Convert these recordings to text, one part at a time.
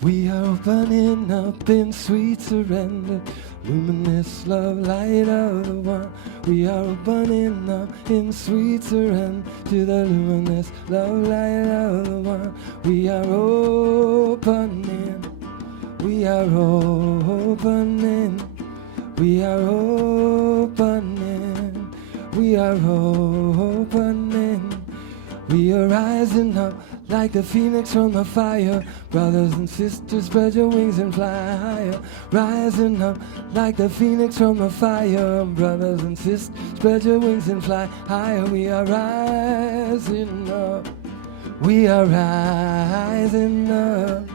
We are opening up in sweet surrender. Luminous love, light of the one. We are opening up in sweet surrender to the luminous love, light of the one. We are opening. We are opening. We are opening. We are opening. We are rising up like the phoenix from the fire. Brothers and sisters, spread your wings and fly higher. Rising up like the phoenix from the fire. Brothers and sisters, spread your wings and fly higher. We are rising up. We are rising up.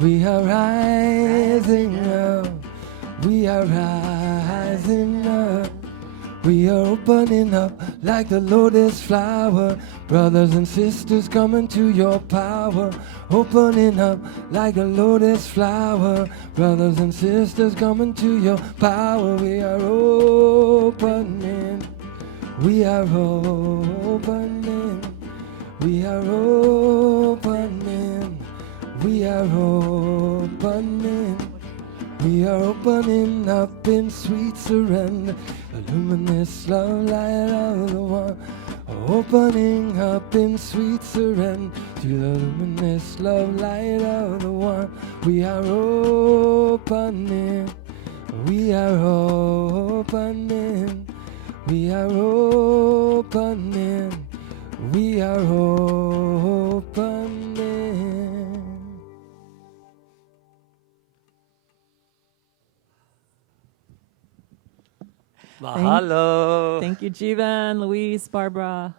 We are rising up. We are rising up. We are opening up like the lotus flower. Brothers and sisters, come into your power. Opening up like a lotus flower. Brothers and sisters, come into your power. We are opening. We are opening. We are opening. We are opening. We are opening up in sweet surrender. A luminous love, light of the one. Opening up in sweet surrender to the luminous love, light of the one. We are opening. We are opening. We are opening. We are opening. Mahalo. Thank you, Jivan, Luis, Barbara.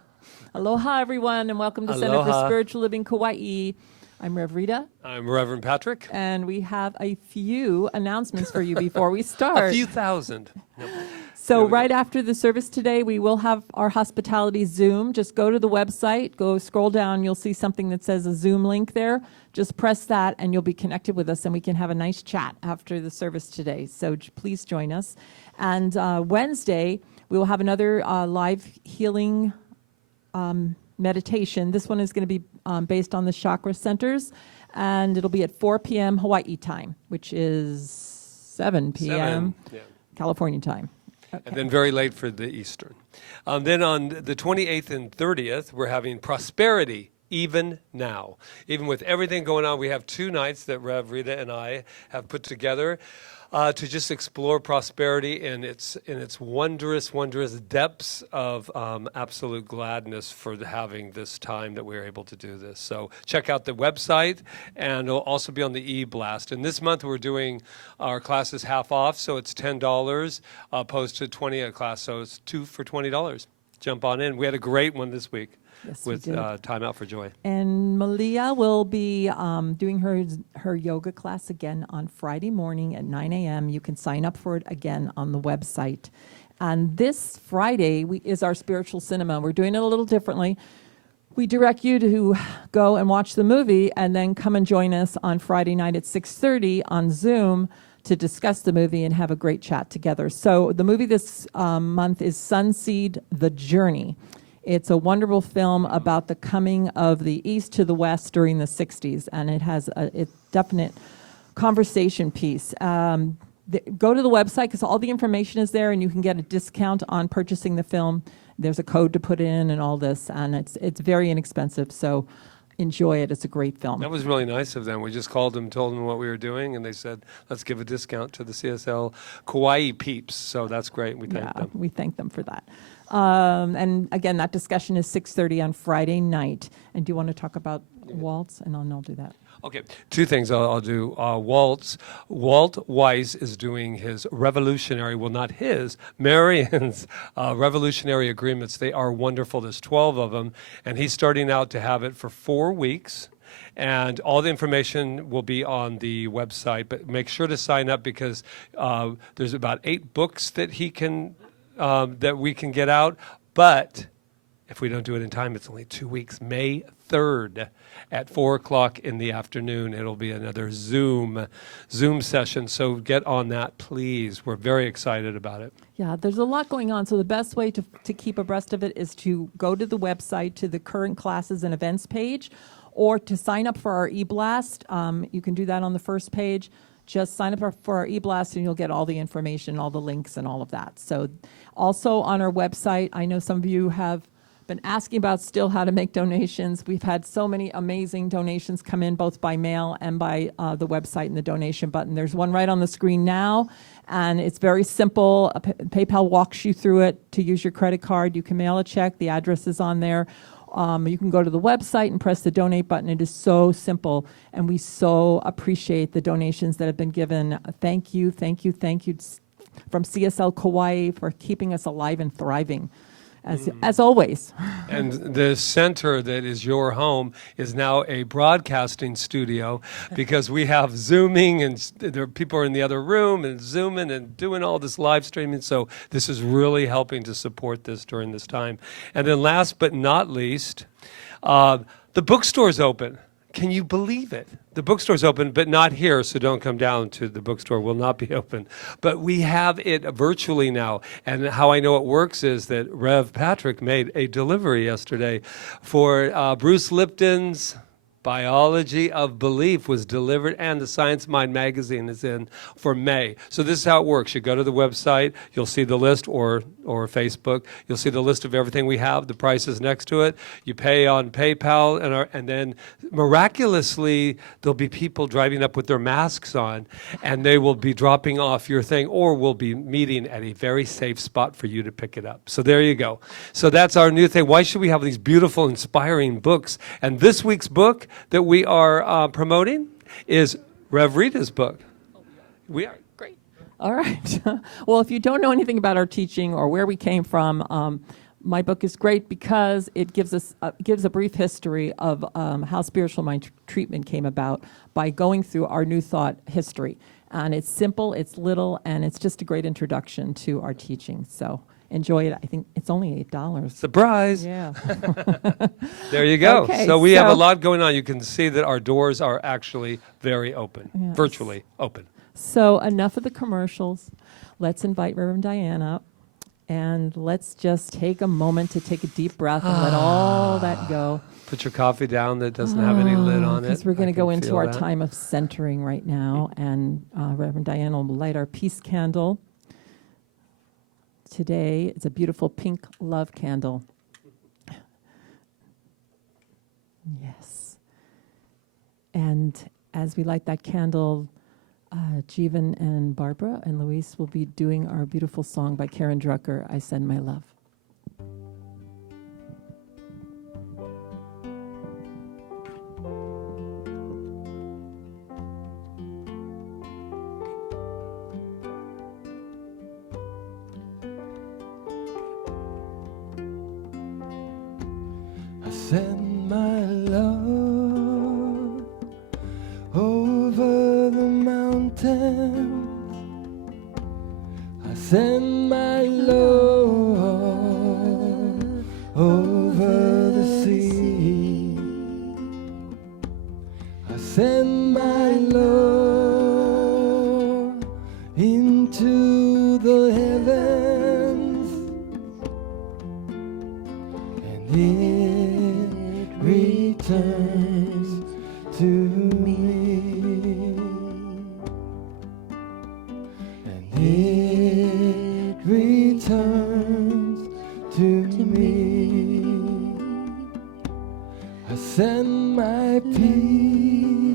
Aloha, everyone, and welcome to Center for Spiritual Living Kaua'i. I'm Rev Rita. I'm Reverend Patrick. And we have a few announcements for you before we start. A few thousand. Nope. So right after the service today, we will have our hospitality Zoom. Just go to the website, go scroll down. You'll see something that says a Zoom link there. Just press that, and you'll be connected with us, and we can have a nice chat after the service today. So please join us. And Wednesday, we will have another live healing meditation. This one is going to be based on the chakra centers, and it'll be at 4 p.m. Hawaii time, which is 7 p.m. California time. Okay. And then very late for the Eastern. Then on the 28th and 30th, we're having Prosperity Even Now. Even with everything going on, we have 2 nights that Rev Rita and I have put together to just explore prosperity in its wondrous depths of absolute gladness for having this time that we're able to do this. So check out the website, and it'll also be on the e-blast. And this month we're doing our classes half off, so it's $10 opposed to $20 a class, so it's 2 for $20. Jump on in. We had a great one this week. Yes, with Time Out for Joy. And Malia will be doing her yoga class again on Friday morning at 9 a.m. You can sign up for it again on the website. And this Friday is our spiritual cinema. We're doing it a little differently. We direct you to go and watch the movie and then come and join us on Friday night at 6:30 on Zoom to discuss the movie and have a great chat together. So the movie this month is Sunseed: The Journey. It's a wonderful film about the coming of the East to the West during the 60s, and it has a definite conversation piece. Go to the website because all the information is there, and you can get a discount on purchasing the film. There's a code to put in and all this, and it's very inexpensive, so enjoy it. It's a great film. That was really nice of them. We just called them, told them what we were doing, and they said, let's give a discount to the CSL Kauai peeps. So that's great. We thank them. We thank them for that. And again, that discussion is 6:30 on Friday night. And do you want to talk about Waltz? And I'll do that. Okay, 2 things I'll do. Walt Weiss is doing his revolutionary, well, not his, Marion's revolutionary agreements. They are wonderful. There's 12 of them, and he's starting out to have it for 4 weeks. And all the information will be on the website, but make sure to sign up because there's about 8 books that he can that we can get out. But if we don't do it in time, it's only 2 weeks. May 3rd at 4 o'clock in the afternoon. It'll be another Zoom session. So get on that, please. We're very excited about it. Yeah, there's a lot going on. So the best way to keep abreast of it is to go to the website, to the current classes and events page, or to sign up for our e-blast. You can do that on the first page. Just sign up for our e-blast and you'll get all the information, all the links and all of that. So also on our website, I know some of you have been asking about still how to make donations. We've had so many amazing donations come in both by mail and by the website and the donation button. There's one right on the screen now, and it's very simple. PayPal walks you through it to use your credit card. You can mail a check. The address is on there. You can go to the website and press the donate button. It is so simple, and we so appreciate the donations that have been given. Thank you, thank you, thank you from CSL Kauai for keeping us alive and thriving. As always. And the center that is your home is now a broadcasting studio because we have Zooming and there are people in the other room and Zooming and doing all this live streaming. So this is really helping to support this during this time. And then last but not least, the bookstore's open. Can you believe it? The bookstore's open, but not here, so don't come down to the bookstore. Will not be open. But we have it virtually now. And how I know it works is that Rev Patrick made a delivery yesterday for Bruce Lipton's Biology of Belief was delivered, and the Science Mind magazine is in for May. So this is how it works. You go to the website, you'll see the list, or Facebook. You'll see the list of everything we have, the prices next to it. You pay on PayPal, and then miraculously, there'll be people driving up with their masks on, and they will be dropping off your thing, or we'll be meeting at a very safe spot for you to pick it up. So there you go. So that's our new thing. Why should we have these beautiful, inspiring books? And this week's book that we are promoting is Rev Rita's book. We are. Great. All right. Well, if you don't know anything about our teaching or where we came from, my book is great because it gives a brief history of how spiritual mind treatment came about by going through our New Thought history. And it's simple, it's little, and it's just a great introduction to our teaching. So enjoy it. I think it's only $8. Surprise. Yeah. There you go. Okay, so we have a lot going on. You can see that our doors are actually very open, Yes. virtually open. So enough of the commercials. Let's invite Reverend Diane up, and let's just take a moment to take a deep breath and let all that go. Put your coffee down that doesn't have any lid on it. Because we're going to I go can into feel our that. time of centering right now, and Reverend Diane will light our peace candle. Today, it's a beautiful pink love candle. Yes. And as we light that candle, Jeevan and Barbara and Luis will be doing our beautiful song by Karen Drucker, I Send My Love. Send my love over the mountains. I send my love over the sea. I send my love into the heavens, and it returns to me, and it returns to me. I send my peace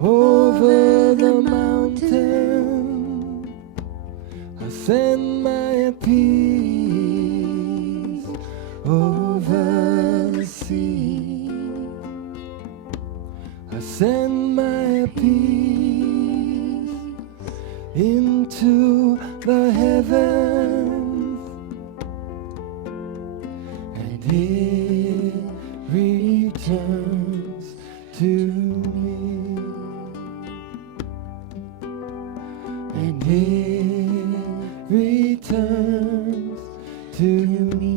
over the mountain. I send my peace over the sea. I send my peace into the heavens, and it returns to me, and it returns to me.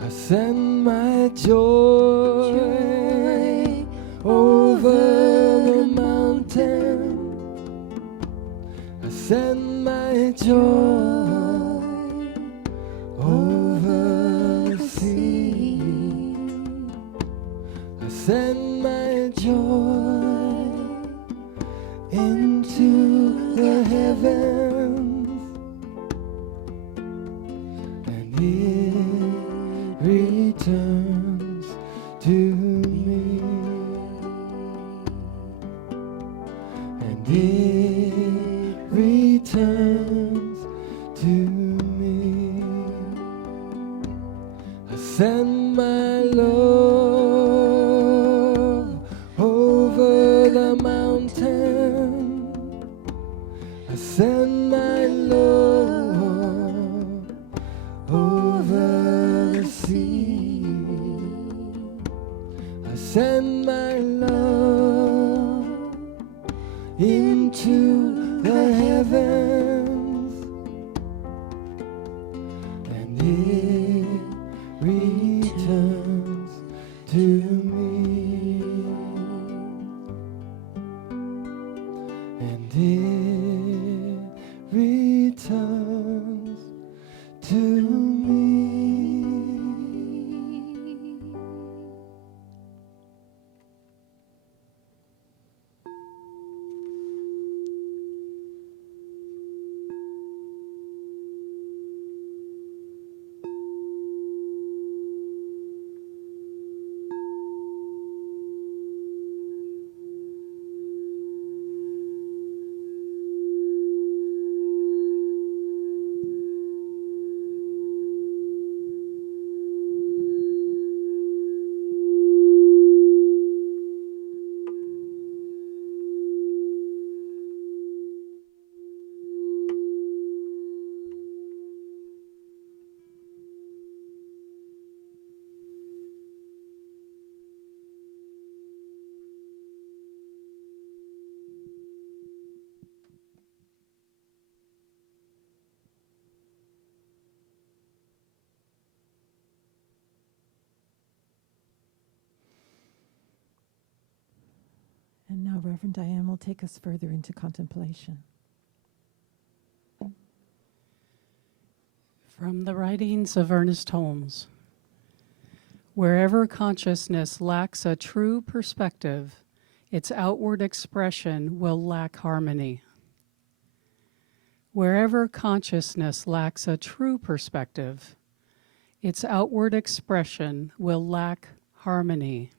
I send my joy over the mountain. I send my joy over the sea. send my joy into the heavens, and it returns to me, and it returns to me. I send my love over the mountain, I send my love over the sea, I send my love into the heavens, and it returns to me, and it returns to me. And now Reverend Diane will take us further into contemplation. From the writings of Ernest Holmes. Wherever consciousness lacks a true perspective, its outward expression will lack harmony. Wherever consciousness lacks a true perspective, its outward expression will lack harmony.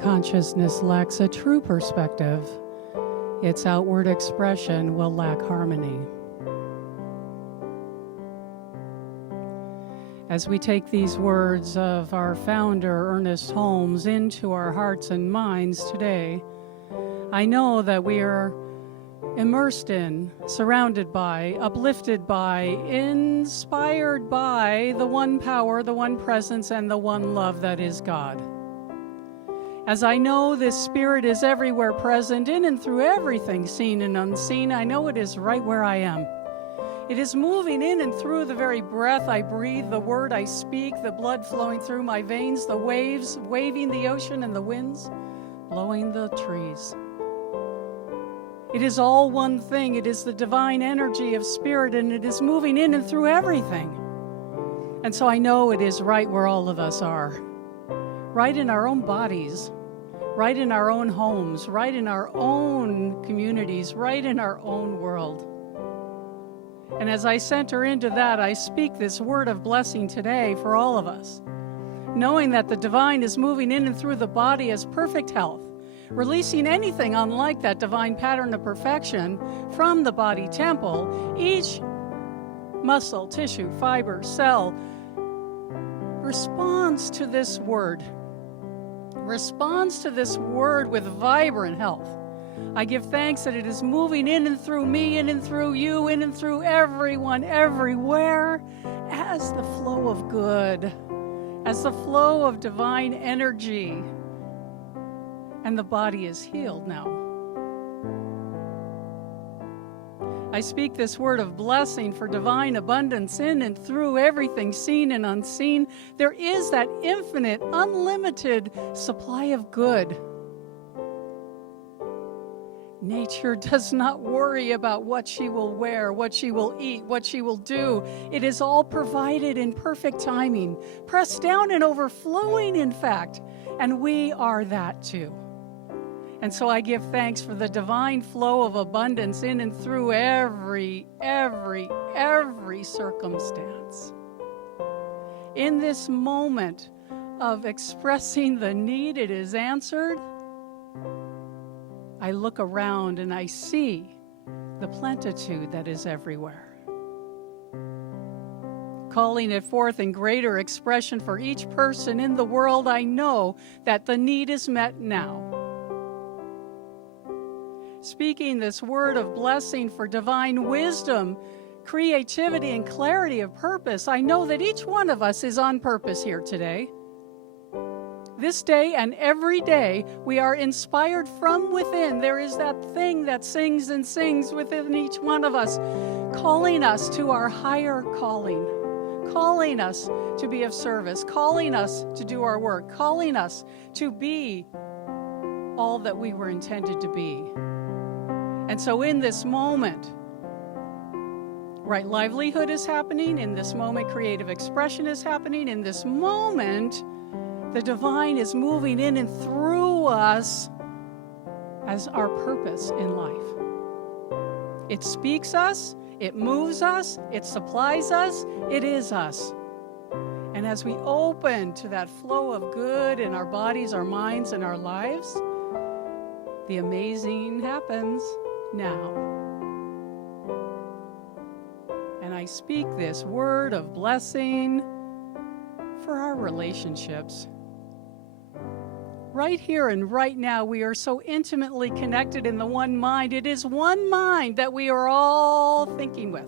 consciousness lacks a true perspective, its outward expression will lack harmony. As we take these words of our founder, Ernest Holmes, into our hearts and minds today, I know that we are immersed in, surrounded by, uplifted by, inspired by the one power, the one presence, and the one love that is God. As I know this Spirit is everywhere present, in and through everything seen and unseen, I know it is right where I am. It is moving in and through the very breath I breathe, the word I speak, the blood flowing through my veins, the waves waving the ocean, and the winds blowing the trees. It is all one thing. It is the divine energy of Spirit, and it is moving in and through everything. And so I know it is right where all of us are, right in our own bodies, right in our own homes, right in our own communities, right in our own world. And as I center into that, I speak this word of blessing today for all of us, knowing that the divine is moving in and through the body as perfect health, releasing anything unlike that divine pattern of perfection from the body temple. Each muscle, tissue, fiber, cell responds to this word with vibrant health. I give thanks that it is moving in and through me, in and through you, in and through everyone, everywhere, as the flow of good, as the flow of divine energy. And the body is healed now. I speak this word of blessing for divine abundance in and through everything seen and unseen. There is that infinite, unlimited supply of good. Nature does not worry about what she will wear, what she will eat, what she will do. It is all provided in perfect timing, pressed down and overflowing, in fact. And we are that too. And so I give thanks for the divine flow of abundance in and through every circumstance. In this moment of expressing the need, it is answered. I look around and I see the plenitude that is everywhere. Calling it forth in greater expression for each person in the world, I know that the need is met now. Speaking this word of blessing for divine wisdom, creativity, and clarity of purpose, I know that each one of us is on purpose here today. This day and every day, we are inspired from within. There is that thing that sings and sings within each one of us, calling us to our higher calling, calling us to be of service, calling us to do our work, calling us to be all that we were intended to be. And so in this moment, right livelihood is happening. In this moment, creative expression is happening. In this moment, the divine is moving in and through us as our purpose in life. It speaks us, it moves us, it supplies us, it is us. And as we open to that flow of good in our bodies, our minds, and our lives, the amazing happens now. And I speak this word of blessing for our relationships. Right here and right now, we are so intimately connected in the one mind. It is one mind that we are all thinking with.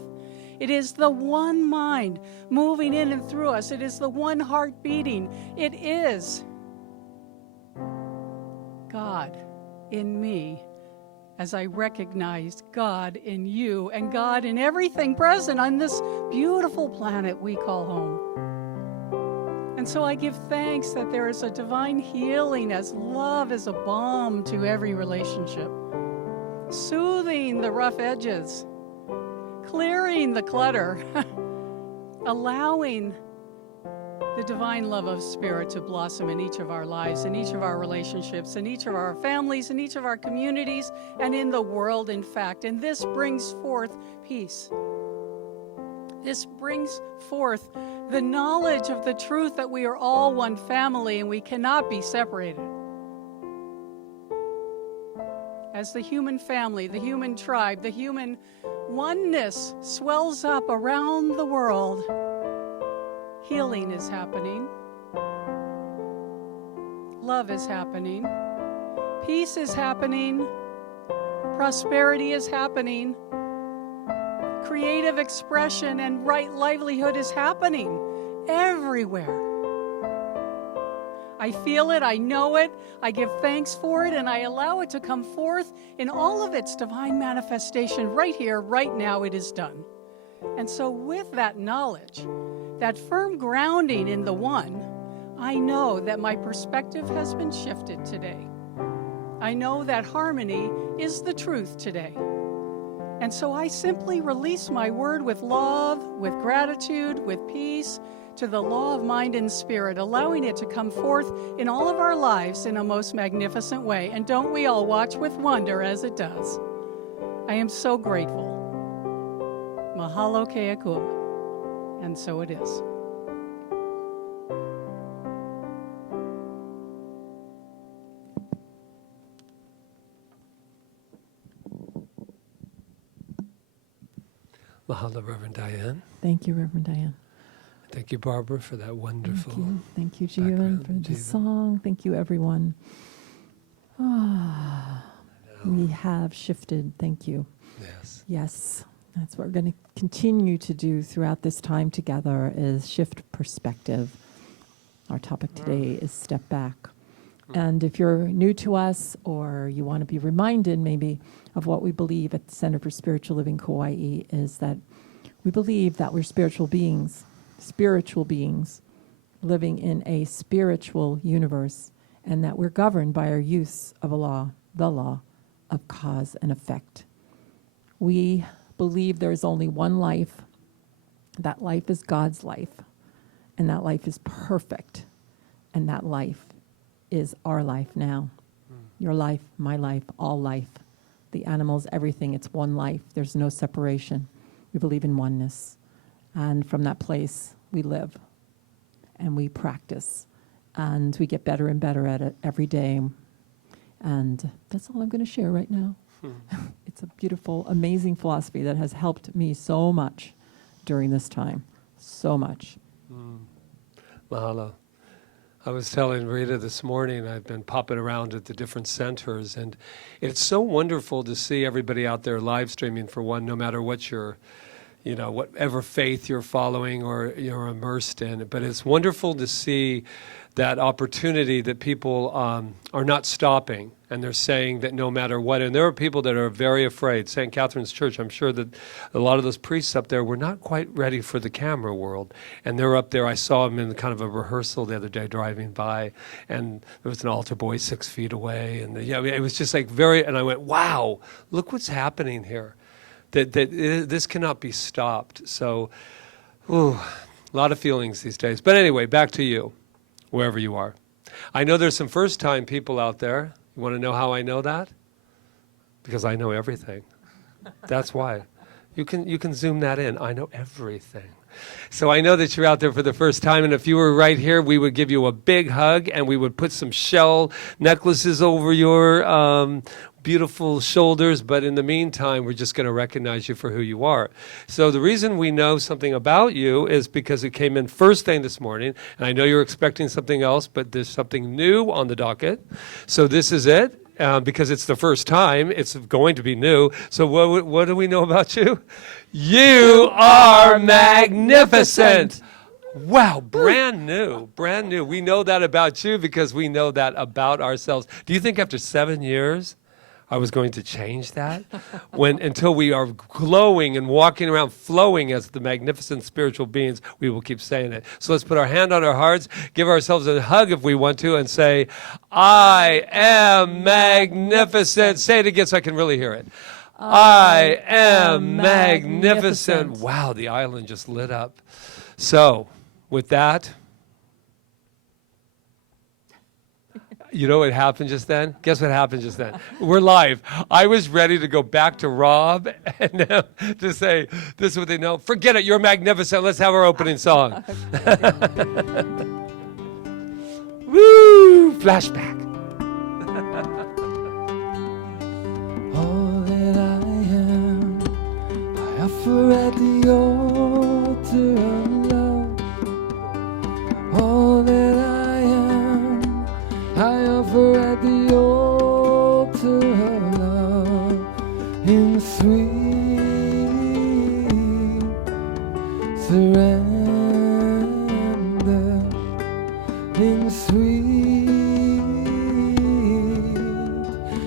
It is the one mind moving in and through us. It is the one heart beating. It is God in me as I recognize God in you and God in everything present on this beautiful planet we call home. And so I give thanks that there is a divine healing as love is a balm to every relationship, soothing the rough edges, clearing the clutter, allowing the divine love of Spirit to blossom in each of our lives, in each of our relationships, in each of our families, in each of our communities, and in the world, in fact. And this brings forth peace. This brings forth the knowledge of the truth that we are all one family and we cannot be separated. as the human family, the human tribe, the human oneness swells up around the world, healing is happening. Love is happening. Peace is happening. Prosperity is happening. Creative expression and right livelihood is happening everywhere. I feel it, I know it, I give thanks for it, and I allow it to come forth in all of its divine manifestation right here, right now. It is done. And so with that knowledge, that firm grounding in the one, I know that my perspective has been shifted today. I know that harmony is the truth today. And so I simply release my word with love, with gratitude, with peace, to the law of mind and spirit, allowing it to come forth in all of our lives in a most magnificent way. And don't we all watch with wonder as it does? I am so grateful. Mahalo keakua. And so it is. Mahalo, Reverend Diane. Thank you, Reverend Diane. Thank you, Barbara, for that wonderful. Thank you, Jivan, for the song. Thank you, everyone. We have shifted. Thank you. Yes. Yes, that's what we're going to continue to do throughout this time together is shift perspective. Our topic today is step back. And if you're new to us or you want to be reminded maybe of what we believe at the Center for Spiritual Living Kauai is that we believe that we're spiritual beings living in a spiritual universe, and that we're governed by our use of a law, the law of cause and effect. We believe there is only one life. That life is God's life, and that life is perfect, and that life is our life now. Your life, my life, all life, the animals, everything, it's one life. There's no separation. We believe in oneness. And from that place, we live and we practice and we get better and better at it every day. And that's all I'm going to share right now. It's a beautiful, amazing philosophy that has helped me so much during this time. So much. Mahalo. I was telling Rita this morning, I've been popping around at the different centers, and it's so wonderful to see everybody out there live streaming, for one, no matter what your, whatever faith you're following or you're immersed in. But it's wonderful to see that opportunity that people are not stopping, and they're saying that no matter what. And there are people that are very afraid. St. Catherine's Church, I'm sure that a lot of those priests up there were not quite ready for the camera world. And they're up there. I saw them in kind of a rehearsal the other day driving by, and there was an altar boy 6 feet away. And it was just like and I went, wow, look what's happening here. This cannot be stopped. So, a lot of feelings these days. But anyway, back to you, wherever you are. I know there's some first-time people out there. You want to know how I know that? Because I know everything. That's why. You can zoom that in. I know everything. So I know that you're out there for the first time, and if you were right here, we would give you a big hug, and we would put some shell necklaces over your beautiful shoulders, but in the meantime, we're just going to recognize you for who you are. So the reason we know something about you is because it came in first thing this morning, and I know you're expecting something else, but there's something new on the docket. So this is it. Because it's the first time, it's going to be new. So what do we know about you? You are magnificent. Wow, brand new. We know that about you because we know that about ourselves. Do you think after 7 years, I was going to change that? Until we are glowing and walking around flowing as the magnificent spiritual beings, we will keep saying it. So let's put our hand on our hearts, give ourselves a hug if we want to, and say, I am magnificent. Say it again so I can really hear it. I am magnificent. Wow, the island just lit up. So, with that, you know what happened just then? Guess what happened just then? We're live. I was ready to go back to Rob and to say, this is what they know. Forget it, you're magnificent. Let's have our opening song. Woo! Flashback. All that I am, I offer at the altar of love. All that I am, I offer at the altar of love. In sweet surrender, in sweet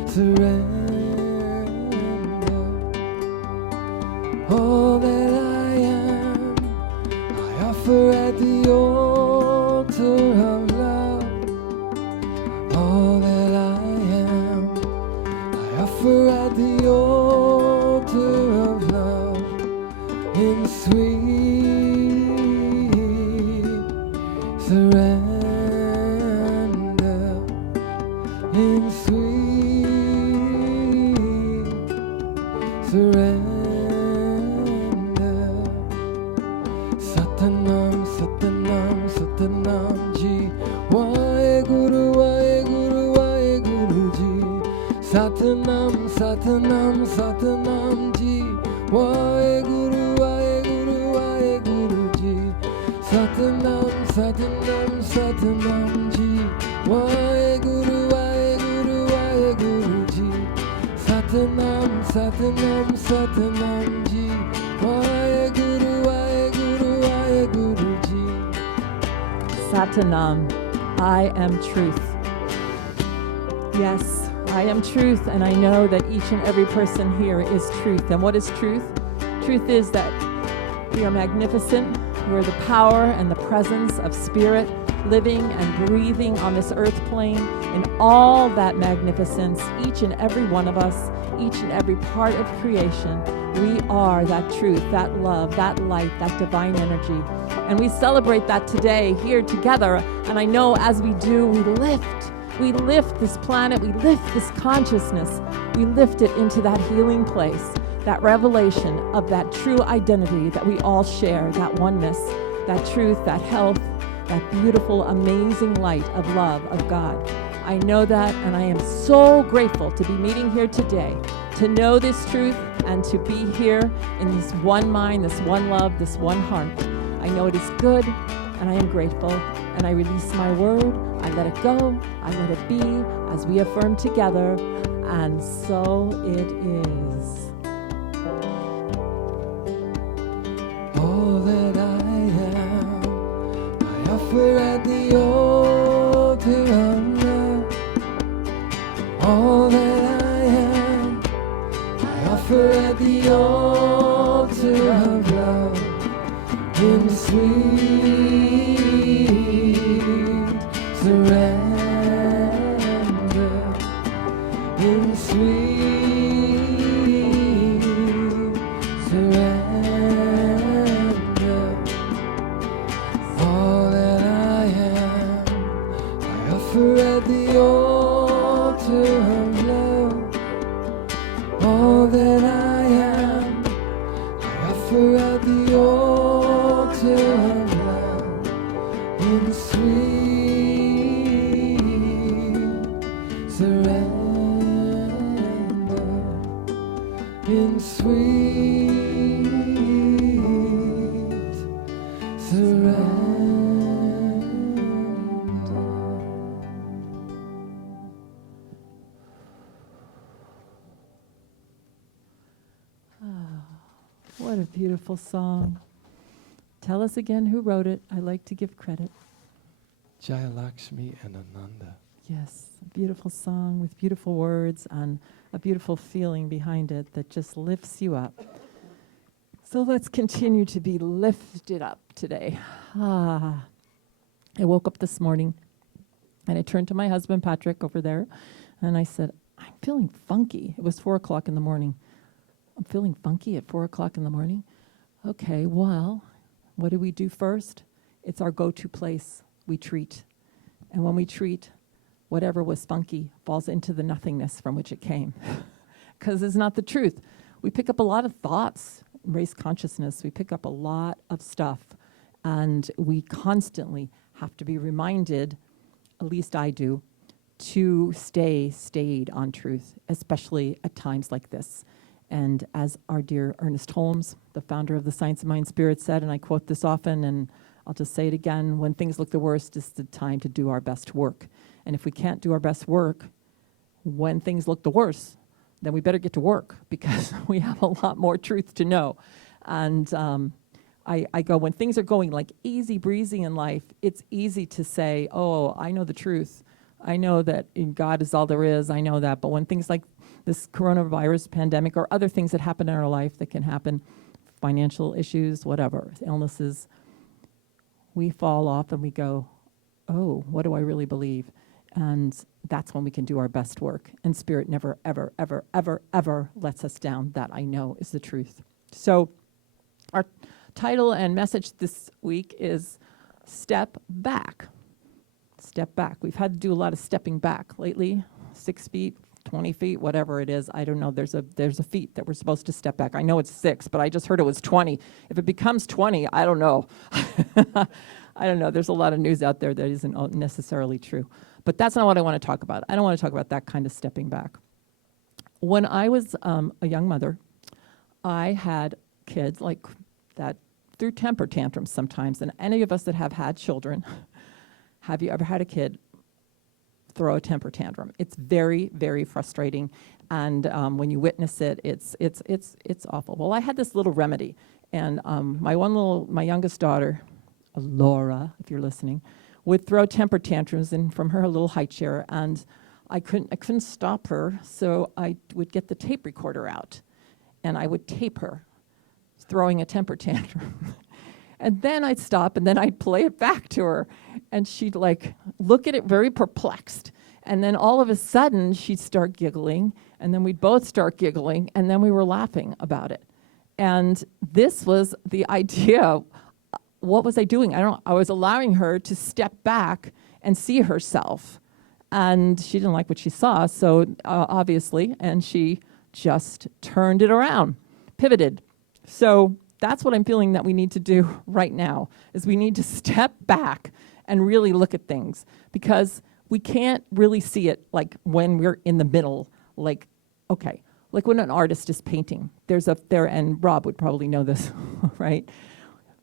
surrender. All that I am, I offer at the altar of love. All that I am, I offer at the altar of love. In sweet surrender, in sweet surrender. Satanam, Satanam, Satanam Ji. Waheguru, Waheguru, Waheguru Ji. Satanam, Satanam, Satanam Ji. Waheguru, Waheguru, Waheguru Ji. Satanam, Satanam, Satanam Ji. Waheguru, Waheguru, Waheguru Ji. Satanam, Satanam, Satanam Ji. Waheguru, Waheguru, Waheguru Ji. Satanam, I am truth. Yes, I am truth, and I know that each and every person here is truth. And what is truth? Truth is that we are magnificent. We're the power and the presence of spirit living and breathing on this earth plane in all that magnificence. Each and every one of us, each and every part of creation, we are that truth, that love, that light, that divine energy. And we celebrate that today here together. And I know as we do, we lift this planet, we lift this consciousness, we lift it into that healing place, that revelation of that true identity that we all share, that oneness, that truth, that health, that beautiful, amazing light of love of God. I know that, and I am so grateful to be meeting here today, to know this truth and to be here in this one mind, this one love, this one heart. I know it is good, and I am grateful, and I release my word. I let it go, I let it be, as we affirm together, and so it is. All that I am, I offer at the altar of love. All that I am, I offer at the altar of love. In sweet surrender, in sweet surrender. All that I am, I offer at the altar of love. All that I am, I offer at the altar of love. In sweet surrender, in sweet surrender. What a beautiful song. Tell us again who wrote it. I like to give credit. Jaya Lakshmi and Ananda. Yes, a beautiful song with beautiful words and a beautiful feeling behind it that just lifts you up. So let's continue to be lifted up today. I woke up this morning and I turned to my husband, Patrick, over there, and I said, I'm feeling funky. It was 4 o'clock in the morning. I'm feeling funky at 4 o'clock in the morning. Okay, well, what do we do first? It's our go-to place. We treat. And when we treat, whatever was funky falls into the nothingness from which it came. Because it's not the truth. We pick up a lot of thoughts, raise consciousness. We pick up a lot of stuff. And we constantly have to be reminded, at least I do, to stay stayed on truth, especially at times like this. And as our dear Ernest Holmes, the founder of the Science of Mind Spirit, said, and I quote this often, and I'll just say it again, when things look the worst, it's the time to do our best work. And if we can't do our best work when things look the worst, then we better get to work, because we have a lot more truth to know. And I go, when things are going like easy breezy in life, it's easy to say, oh, I know the truth. I know that in God is all there is. I know that. But when things like this coronavirus pandemic or other things that happen in our life that can happen, financial issues, whatever, illnesses, we fall off and we go, oh, what do I really believe? And that's when we can do our best work. And Spirit never, ever, ever, ever, ever lets us down. That I know is the truth. So our title and message this week is Step Back. Step back. We've had to do a lot of stepping back lately, 6 feet, 20 feet, whatever it is. I don't know. There's a feet that we're supposed to step back. I know it's 6, but I just heard it was 20. If it becomes 20, I don't know. I don't know. There's a lot of news out there that isn't necessarily true. But that's not what I want to talk about. I don't want to talk about that kind of stepping back. When I was a young mother, I had kids like that threw temper tantrums sometimes. And any of us that have had children, have you ever had a kid throw a temper tantrum? It's very, very frustrating. And when you witness it, it's awful. Well, I had this little remedy. And my youngest daughter, Laura, if you're listening, would throw temper tantrums in from her little high chair, and I couldn't stop her, so I would get the tape recorder out, and I would tape her throwing a temper tantrum. And then I'd stop, and then I'd play it back to her, and she'd like look at it very perplexed, and then all of a sudden she'd start giggling, and then we'd both start giggling, and then we were laughing about it. And this was the idea. What was I doing? I was allowing her to step back and see herself. And she didn't like what she saw, so obviously, and she just turned it around, pivoted. So that's what I'm feeling that we need to do right now, is we need to step back and really look at things, because we can't really see it like when we're in the middle, like, okay, like when an artist is painting, and Rob would probably know this, right?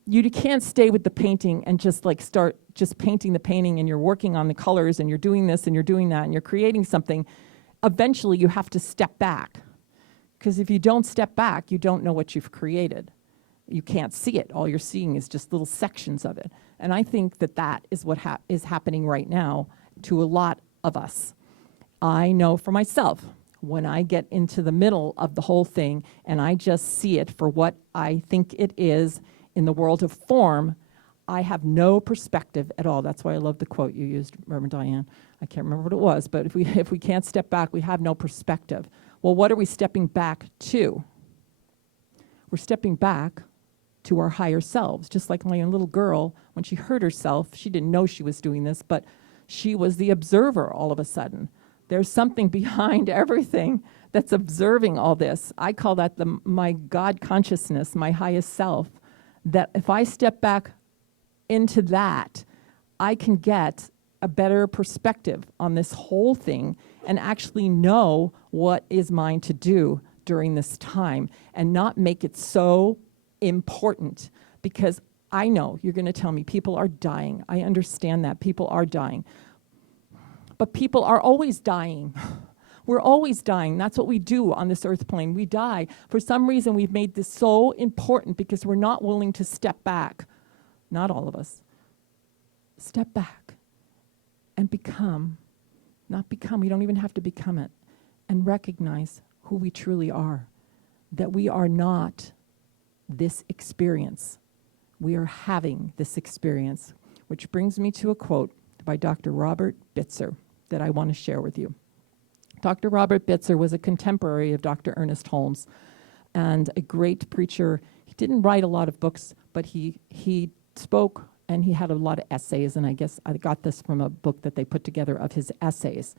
You can't stay with the painting and just like start just painting the painting, and you're working on the colors and you're doing this and you're doing that and you're creating something. Eventually you have to step back, because if you don't step back, you don't know what you've created. You can't see it. All you're seeing is just little sections of it. And I think that is what is happening right now to a lot of us. I know for myself, when I get into the middle of the whole thing and I just see it for what I think it is, in the world of form, I have no perspective at all. That's why I love the quote you used, Reverend Diane. I can't remember what it was, but if we can't step back, we have no perspective. Well, what are we stepping back to? We're stepping back to our higher selves. Just like my little girl, when she hurt herself, she didn't know she was doing this, but she was the observer all of a sudden. There's something behind everything that's observing all this. I call that my God consciousness, my highest self. That if I step back into that, I can get a better perspective on this whole thing and actually know what is mine to do during this time, and not make it so important, because I know you're going to tell me people are dying. I understand that people are dying, but people are always dying. We're always dying. That's what we do on this earth plane. We die. For some reason, we've made this so important because we're not willing to step back. Not all of us. Step back and we don't even have to become it, and recognize who we truly are. That we are not this experience. We are having this experience. Which brings me to a quote by Dr. Robert Bitzer that I want to share with you. Dr. Robert Bitzer was a contemporary of Dr. Ernest Holmes and a great preacher. He didn't write a lot of books, but he spoke, and he had a lot of essays, and I guess I got this from a book that they put together of his essays.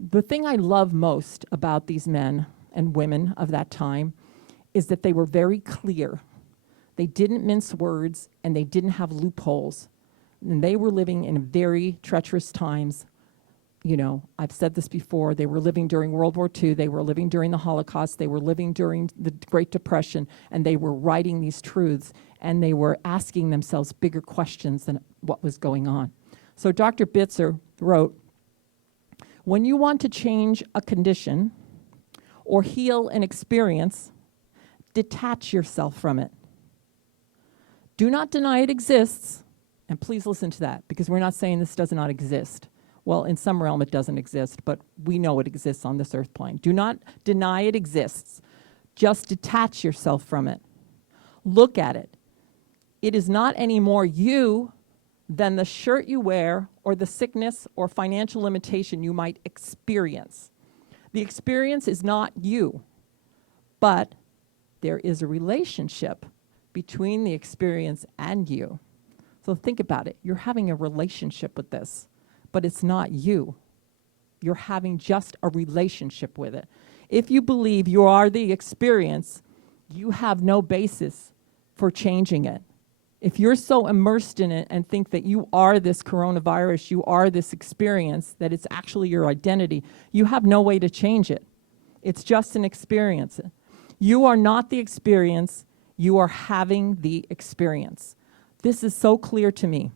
The thing I love most about these men and women of that time is that they were very clear. They didn't mince words, and they didn't have loopholes. And they were living in very treacherous times. I've said this before, they were living during World War II, they were living during the Holocaust, they were living during the Great Depression, and they were writing these truths, and they were asking themselves bigger questions than what was going on. So Dr. Bitzer wrote, when you want to change a condition or heal an experience, detach yourself from it. Do not deny it exists, and please listen to that, because we're not saying this does not exist. Well, in some realm it doesn't exist, but we know it exists on this earth plane. Do not deny it exists. Just detach yourself from it. Look at it. It is not any more you than the shirt you wear or the sickness or financial limitation you might experience. The experience is not you, but there is a relationship between the experience and you. So think about it. You're having a relationship with this, but it's not you. You're having just a relationship with it. If you believe you are the experience, you have no basis for changing it. If you're so immersed in it and think that you are this coronavirus, you are this experience, that it's actually your identity, you have no way to change it. It's just an experience. You are not the experience, you are having the experience. This is so clear to me.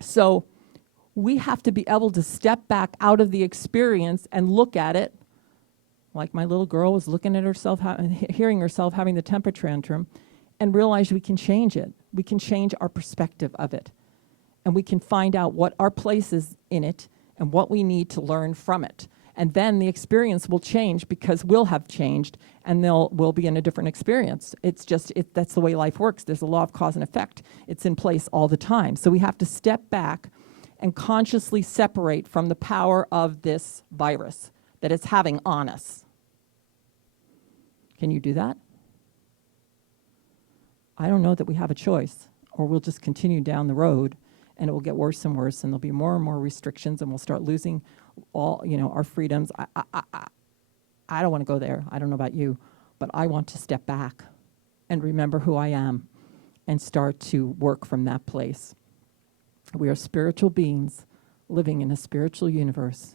So we have to be able to step back out of the experience and look at it, like my little girl was looking at herself, hearing herself having the temper tantrum, and realize we can change it. We can change our perspective of it. And we can find out what our place is in it and what we need to learn from it. And then the experience will change because we'll have changed and we'll be in a different experience. It's just, that's the way life works. There's a law of cause and effect. It's in place all the time. So we have to step back and consciously separate from the power of this virus that it's having on us. Can you do that? I don't know that we have a choice, or we'll just continue down the road and it will get worse and worse, and there'll be more and more restrictions, and we'll start losing all, our freedoms. I don't want to go there. I don't know about you, but I want to step back and remember who I am and start to work from that place. We are spiritual beings living in a spiritual universe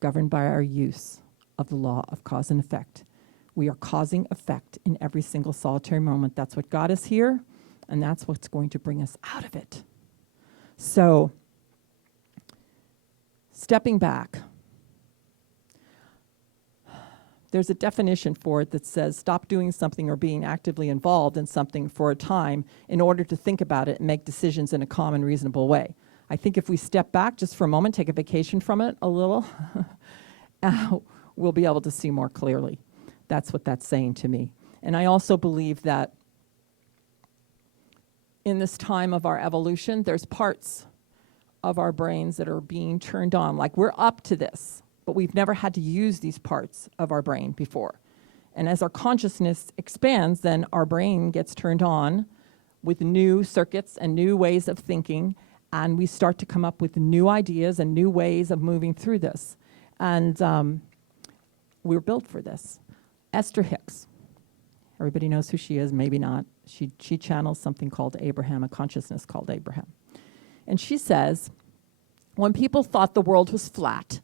governed by our use of the law of cause and effect. We are causing effect in every single solitary moment. That's what got us here, and that's what's going to bring us out of it. So, stepping back. There's a definition for it that says stop doing something or being actively involved in something for a time in order to think about it and make decisions in a calm and reasonable way. I think if we step back just for a moment, take a vacation from it a little, we'll be able to see more clearly. That's what that's saying to me. And I also believe that in this time of our evolution, there's parts of our brains that are being turned on. Like, we're up to this, but we've never had to use these parts of our brain before. And as our consciousness expands, then our brain gets turned on with new circuits and new ways of thinking, and we start to come up with new ideas and new ways of moving through this. And we're built for this. Esther Hicks. Everybody knows who she is, maybe not. She channels something called Abraham, a consciousness called Abraham. And she says, when people thought the world was flat,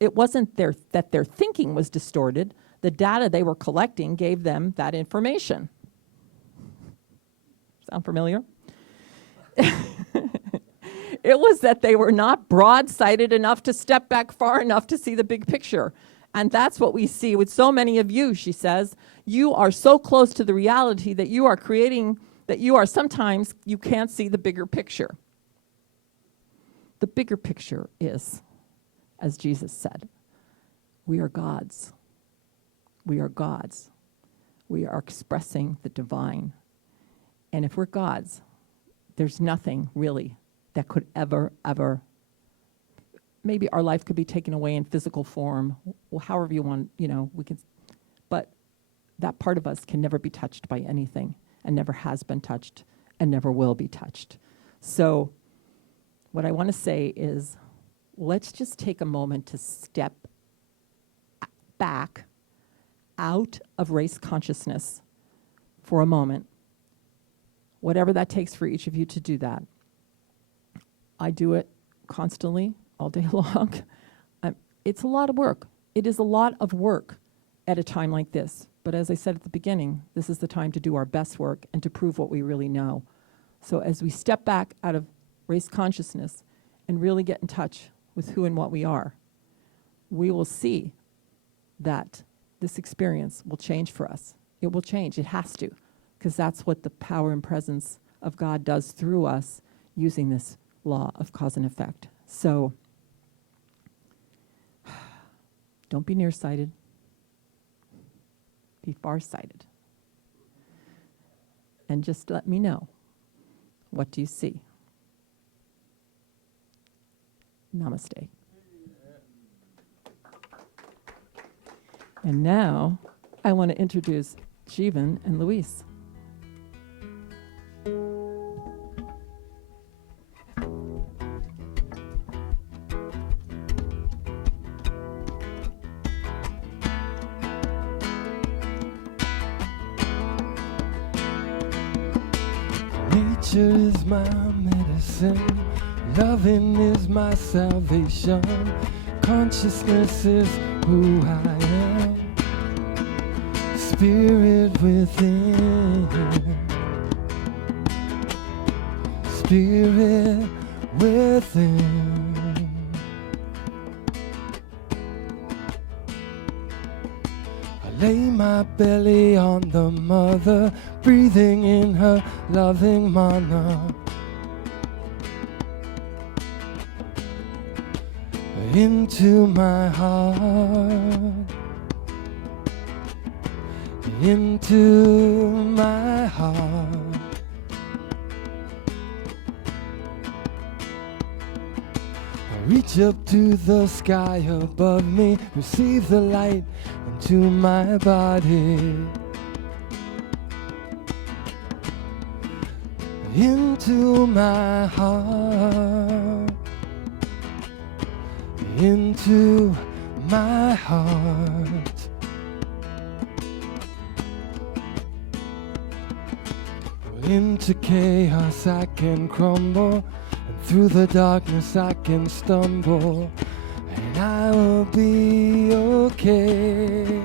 it wasn't that their thinking was distorted. The data they were collecting gave them that information. Sound familiar? It was that they were not broad-sighted enough to step back far enough to see the big picture. And that's what we see with so many of you, she says. You are so close to the reality that you are creating, that you are sometimes, you can't see the bigger picture. The bigger picture is, as Jesus said, we are gods. We are gods. We are expressing the divine. And if we're gods, there's nothing really that could ever, maybe our life could be taken away in physical form, however you want, we can, but that part of us can never be touched by anything, and never has been touched, and never will be touched. So what I want to say is, let's just take a moment to step back out of race consciousness for a moment, whatever that takes for each of you to do that. I do it constantly all day long. It's a lot of work. It is a lot of work at a time like this. But as I said at the beginning, this is the time to do our best work and to prove what we really know. So as we step back out of race consciousness and really get in touch with who and what we are, we will see that this experience will change for us. It will change. It has to, because that's what the power and presence of God does through us using this law of cause and effect. So don't be nearsighted. Be farsighted. And just let me know. What do you see? Namaste. And now I want to introduce Jeevan and Luis. Nature is my medicine, loving is my salvation, consciousness is who I am, spirit within, spirit within. I lay my belly on the mother, breathing in her loving mana. Into my heart, into my heart. I reach up to the sky above me, receive the light into my body. Into my heart, into my heart. Into chaos I can crumble, and through the darkness I can stumble, and I will be okay.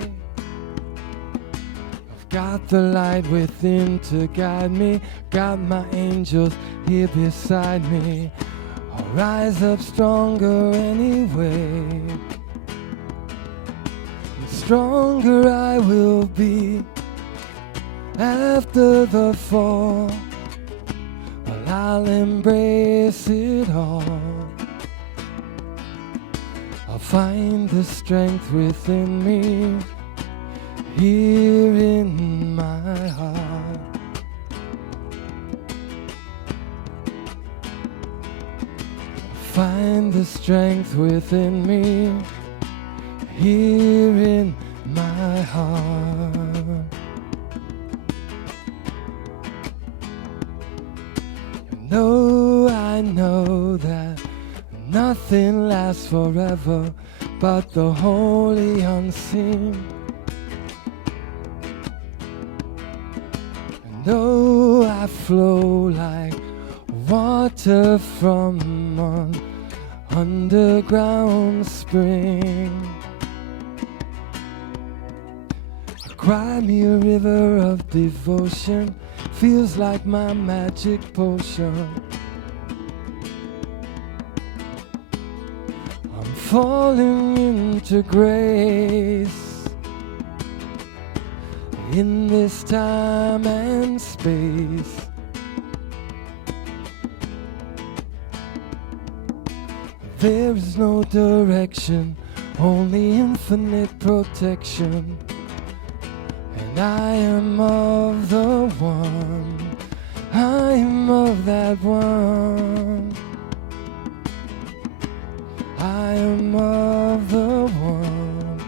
I've got the light within to guide me, got my angels here beside me. I'll rise up stronger anyway. And stronger I will be after the fall. Well, I'll embrace it all. I'll find the strength within me, here in my heart. Find the strength within me, here in my heart. I know that nothing lasts forever but the holy unseen. And I flow like water from an underground spring. Cry me a river of devotion, feels like my magic potion. I'm falling into grace in this time and space. There is no direction, only infinite protection. And I am of the one, I am of that one. I am of the one.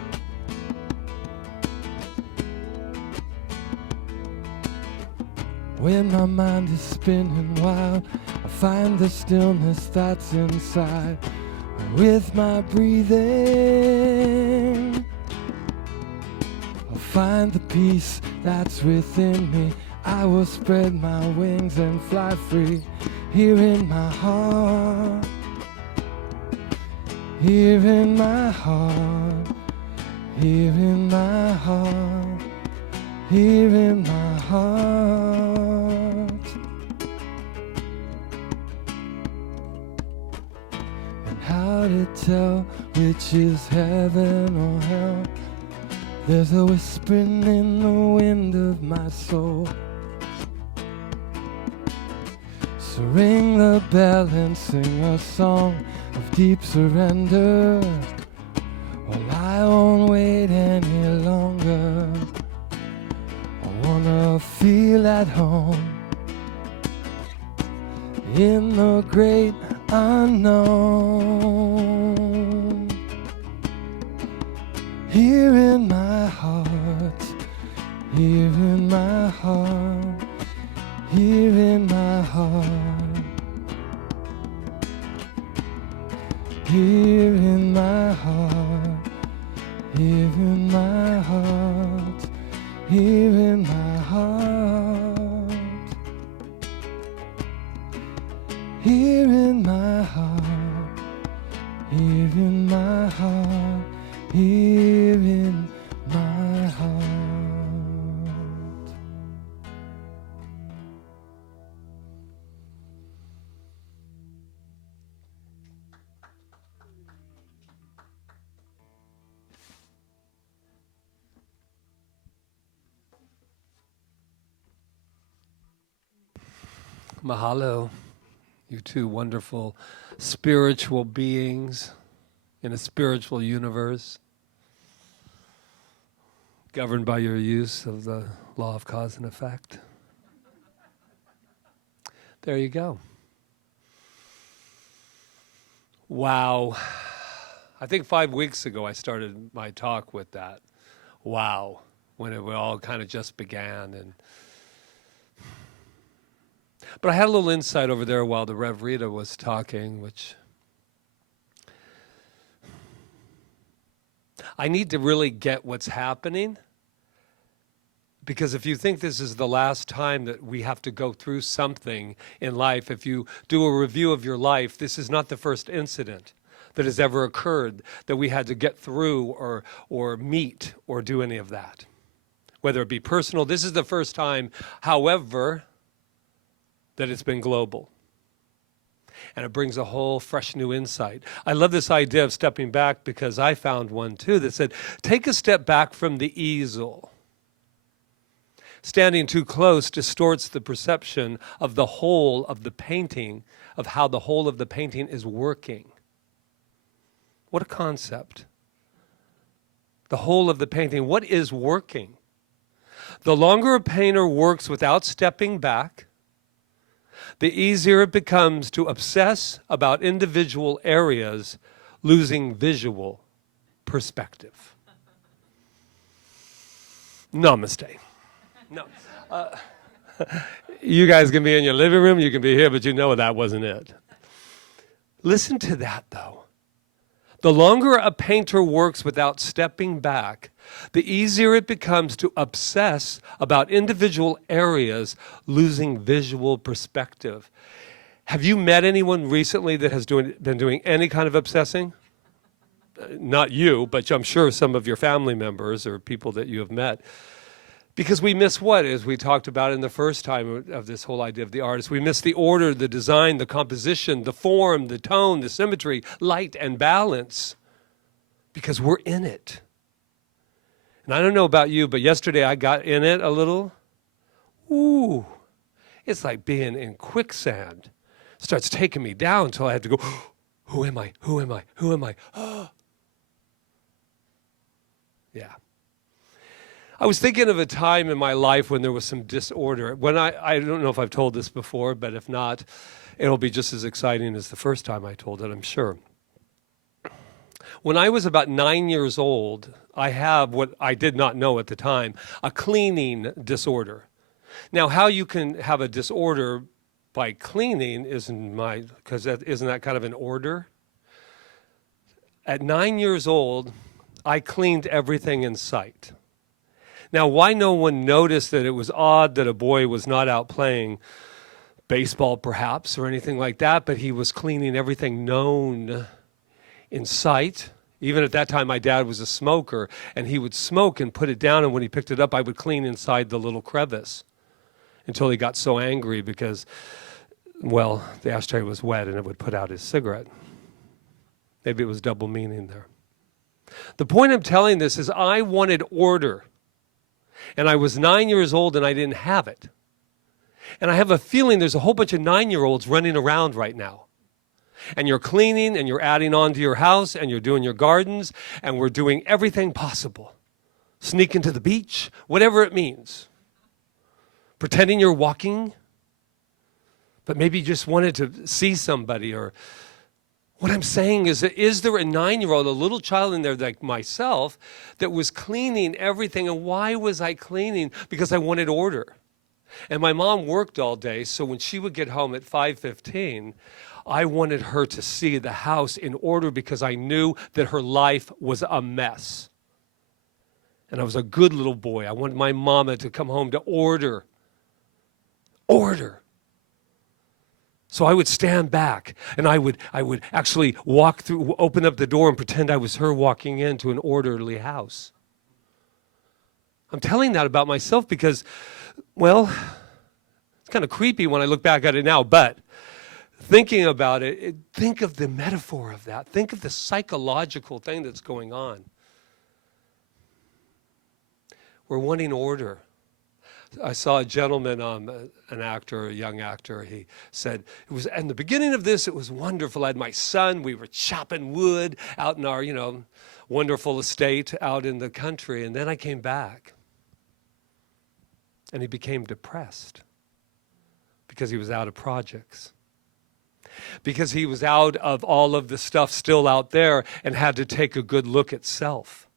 When my mind is spinning wild, I find the stillness that's inside. With my breathing, I'll find the peace that's within me. I will spread my wings and fly free, here in my heart, here in my heart, here in my heart, here in my heart. And how to tell which is heaven or hell? There's a whispering in the wind of my soul. So ring the bell and sing a song of deep surrender. Well, I won't wait any longer. I wanna feel at home in the great unknown. Here in my heart, here in my heart, here in my heart, here in my heart, here in my heart, here in my heart, here in my heart, here in my heart, here in my heart. Mahalo, you two wonderful spiritual beings in a spiritual universe, governed by your use of the law of cause and effect. There you go. Wow. I think 5 weeks ago I started my talk with that. Wow. When it all kind of just began. But I had a little insight over there while the Rev Rita was talking, which I need to really get what's happening. Because if you think this is the last time that we have to go through something in life, if you do a review of your life, this is not the first incident that has ever occurred that we had to get through or meet or do any of that. Whether it be personal, this is the first time, however, that it's been global. And it brings a whole fresh new insight. I love this idea of stepping back because I found one too that said, take a step back from the easel. Standing too close distorts the perception of the whole of the painting, of how the whole of the painting is working. What a concept. The whole of the painting, what is working? The longer a painter works without stepping back, the easier it becomes to obsess about individual areas, losing visual perspective. Namaste. No. You guys can be in your living room, you can be here, but you know that wasn't it. Listen to that, though. The longer a painter works without stepping back, the easier it becomes to obsess about individual areas, losing visual perspective. Have you met anyone recently that has been doing any kind of obsessing? Not you, but I'm sure some of your family members or people that you have met. Because we miss what, as we talked about in the first time of this whole idea of the artist, we miss the order, the design, the composition, the form, the tone, the symmetry, light and balance, because we're in it. And I don't know about you, but yesterday I got in it a little. Ooh, it's like being in quicksand. It starts taking me down until I have to go, who am I? Who am I? Who am I? Yeah. I was thinking of a time in my life when there was some disorder. When I don't know if I've told this before, but if not, it'll be just as exciting as the first time I told it, I'm sure. When I was about 9 years old, I have what I did not know at the time, a cleaning disorder. Now, how you can have a disorder by cleaning isn't that kind of an order? At 9 years old, I cleaned everything in sight. Now, why no one noticed that it was odd that a boy was not out playing baseball, perhaps, or anything like that, but he was cleaning everything known in sight. Even at that time, my dad was a smoker, and he would smoke and put it down, and when he picked it up, I would clean inside the little crevice until he got so angry because, well, the ashtray was wet and it would put out his cigarette. Maybe it was double meaning there. The point I'm telling this is I wanted order, and I was 9 years old and I didn't have it. And I have a feeling there's a whole bunch of 9-year-olds running around right now. And you're cleaning and you're adding on to your house and you're doing your gardens and we're doing everything possible. Sneaking to the beach, whatever it means. Pretending you're walking, but maybe you just wanted to see somebody. Or what I'm saying is there a 9-year-old, a little child in there like myself, that was cleaning everything? And why was I cleaning? Because I wanted order. And my mom worked all day, so when she would get home at 5:15, I wanted her to see the house in order because I knew that her life was a mess. And I was a good little boy. I wanted my mama to come home to order. Order. So I would stand back and I would actually walk through, open up the door and pretend I was her walking into an orderly house. I'm telling that about myself because, well, it's kind of creepy when I look back at it now, but thinking about it, think of the metaphor of that. Think of the psychological thing that's going on. We're wanting order. I saw a gentleman, an actor, a young actor, he said, it was in the beginning of this, it was wonderful. I had my son, we were chopping wood out in our, wonderful estate out in the country, and then I came back. And he became depressed because he was out of projects. Because he was out of all of the stuff still out there and had to take a good look at self.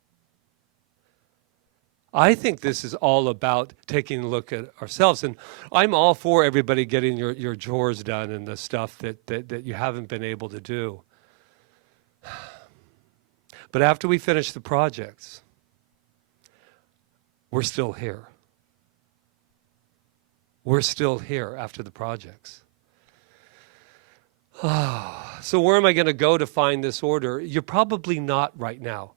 I think this is all about taking a look at ourselves. And I'm all for everybody getting your chores done and the stuff that you haven't been able to do. But after we finish the projects, we're still here. We're still here after the projects. So where am I going to go to find this order? You're probably not right now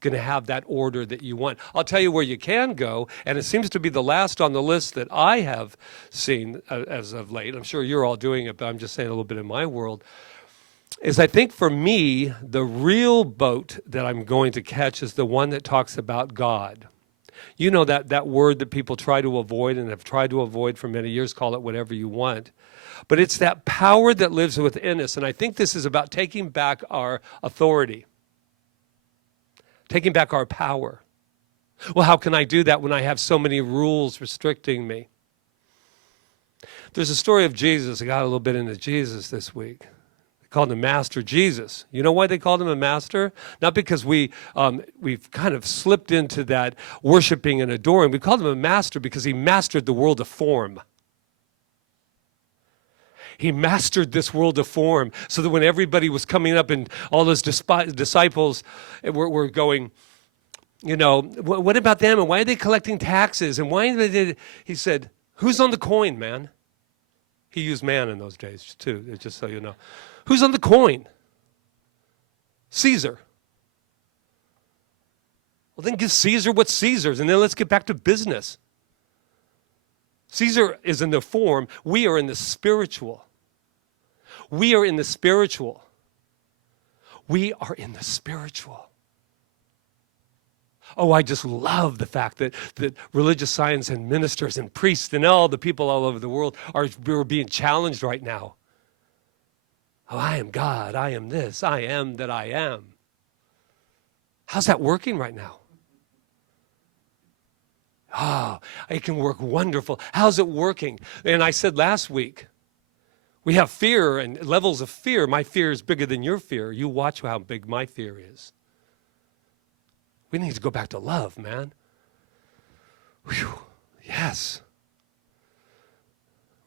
going to have that order that you want. I'll tell you where you can go, and it seems to be the last on the list that I have seen as of late. I'm sure you're all doing it, but I'm just saying a little bit in my world. Is I think for me, the real boat that I'm going to catch is the one that talks about God. You know that word that people try to avoid and have tried to avoid for many years, call it whatever you want. But it's that power that lives within us. And I think this is about taking back our authority, taking back our power. Well, how can I do that when I have so many rules restricting me? There's a story of Jesus. I got a little bit into Jesus this week. They called him Master Jesus. You know why they called him a master? Not because we've kind of slipped into that worshiping and adoring. We called him a master because he mastered the world of form. He mastered this world of form so that when everybody was coming up and all those disciples were going, what about them? And why are they collecting taxes? And why they did? He said, who's on the coin, man? He used man in those days too, just so you know. Who's on the coin? Caesar. Well, then give Caesar what's Caesar's, and then let's get back to business. Caesar is in the form. We are in the spiritual. We are in the spiritual. We are in the spiritual. Oh, I just love the fact that religious science and ministers and priests and all the people all over the world are being challenged right now. Oh, I am God. I am this. I am that I am. How's that working right now? Oh, it can work wonderful. How's it working? And I said last week, we have fear and levels of fear. My fear is bigger than your fear. You watch how big my fear is. We need to go back to love, man. Whew. Yes.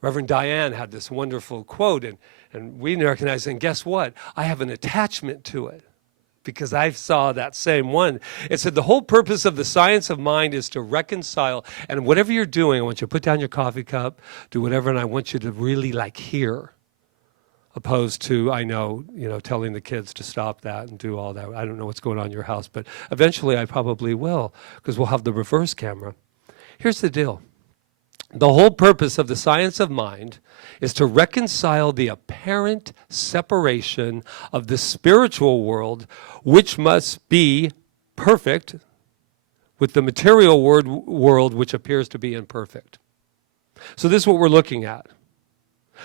Reverend Diane had this wonderful quote, and we recognize it, and guess what? I have an attachment to it. Because I saw that same one. It said the whole purpose of the science of mind is to reconcile. And whatever you're doing, I want you to put down your coffee cup, do whatever, and I want you to really hear. opposed to, I know, telling the kids to stop that and do all that. I don't know what's going on in your house, but eventually I probably will, because we'll have the reverse camera. Here's the deal. The whole purpose of the science of mind is to reconcile the apparent separation of the spiritual world, which must be perfect, with the material world, which appears to be imperfect. So this is what we're looking at.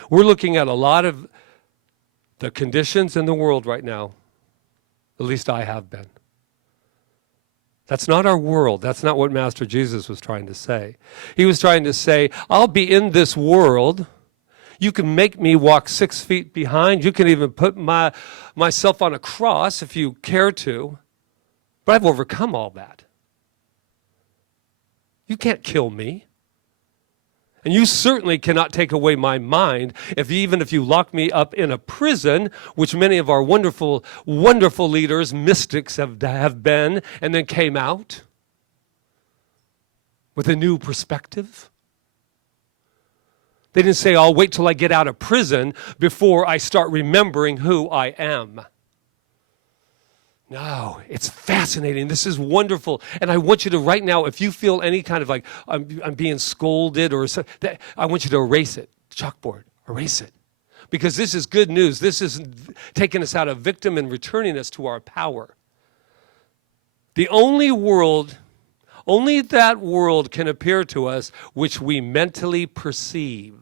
We're looking at a lot of the conditions in the world right now. At least I have been. That's not our world. That's not what Master Jesus was trying to say. He was trying to say, I'll be in this world. You can make me walk 6 feet behind. You can even put myself on a cross if you care to. But I've overcome all that. You can't kill me. And you certainly cannot take away my mind even if you lock me up in a prison, which many of our wonderful, wonderful leaders, mystics have been, and then came out with a new perspective. They didn't say, I'll wait till I get out of prison before I start remembering who I am. No, it's fascinating. This is wonderful. And I want you to, right now, if you feel any kind of like, I'm being scolded or something, I want you to erase it. Chalkboard, erase it. Because this is good news. This is taking us out of victim and returning us to our power. The only that world can appear to us which we mentally perceive.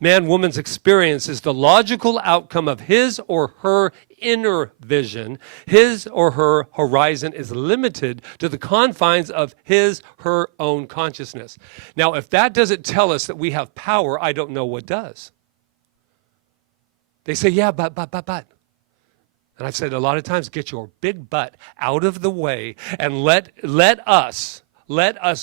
Man, woman's experience is the logical outcome of his or her inner vision. His or her horizon is limited to the confines of his, her own consciousness. Now, if that doesn't tell us that we have power, I don't know what does. They say, yeah, but. And I've said a lot of times, get your big butt out of the way and let us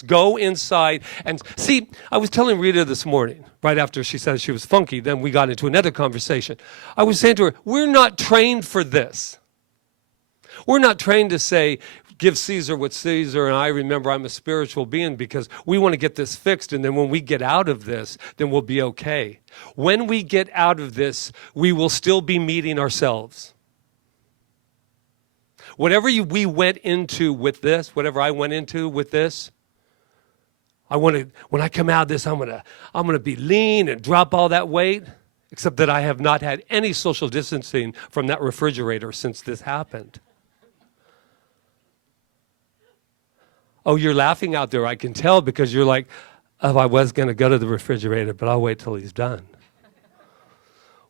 go inside. And see, I was telling Rita this morning, right after she said she was funky, then we got into another conversation. I was saying to her, we're not trained for this. We're not trained to say, give Caesar what's Caesar, and I remember I'm a spiritual being, because we want to get this fixed, and then when we get out of this, then we'll be okay. When we get out of this, we will still be meeting ourselves. Whatever we went into with this, whatever I went into with this, when I come out of this, I'm gonna be lean and drop all that weight, except that I have not had any social distancing from that refrigerator since this happened. Oh, you're laughing out there, I can tell, because you're like, oh, I was gonna go to the refrigerator, but I'll wait till he's done.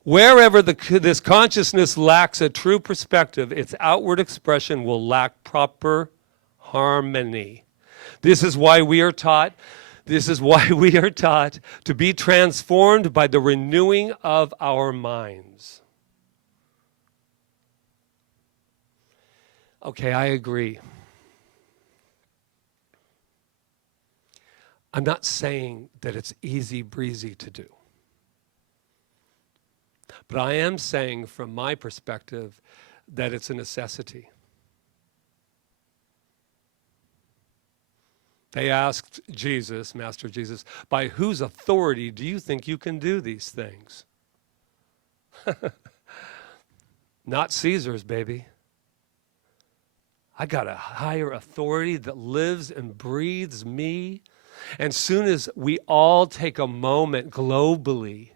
Wherever this consciousness lacks a true perspective, its outward expression will lack proper harmony. This is why we are taught to be transformed by the renewing of our minds. Okay, I agree. I'm not saying that it's easy breezy to do. But I am saying, from my perspective, that it's a necessity. They asked Jesus, Master Jesus, by whose authority do you think you can do these things? Not Caesar's, baby. I got a higher authority that lives and breathes me. And soon as we all take a moment globally,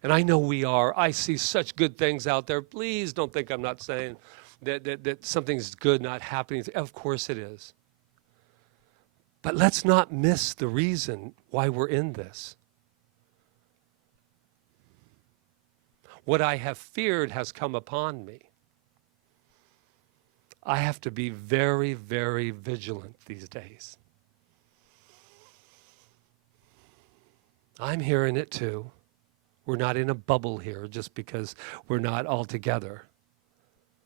and I know we are. I see such good things out there. Please don't think I'm not saying that something's good not happening. Of course it is. But let's not miss the reason why we're in this. What I have feared has come upon me. I have to be very, very vigilant these days. I'm hearing it too. We're not in a bubble here just because we're not all together.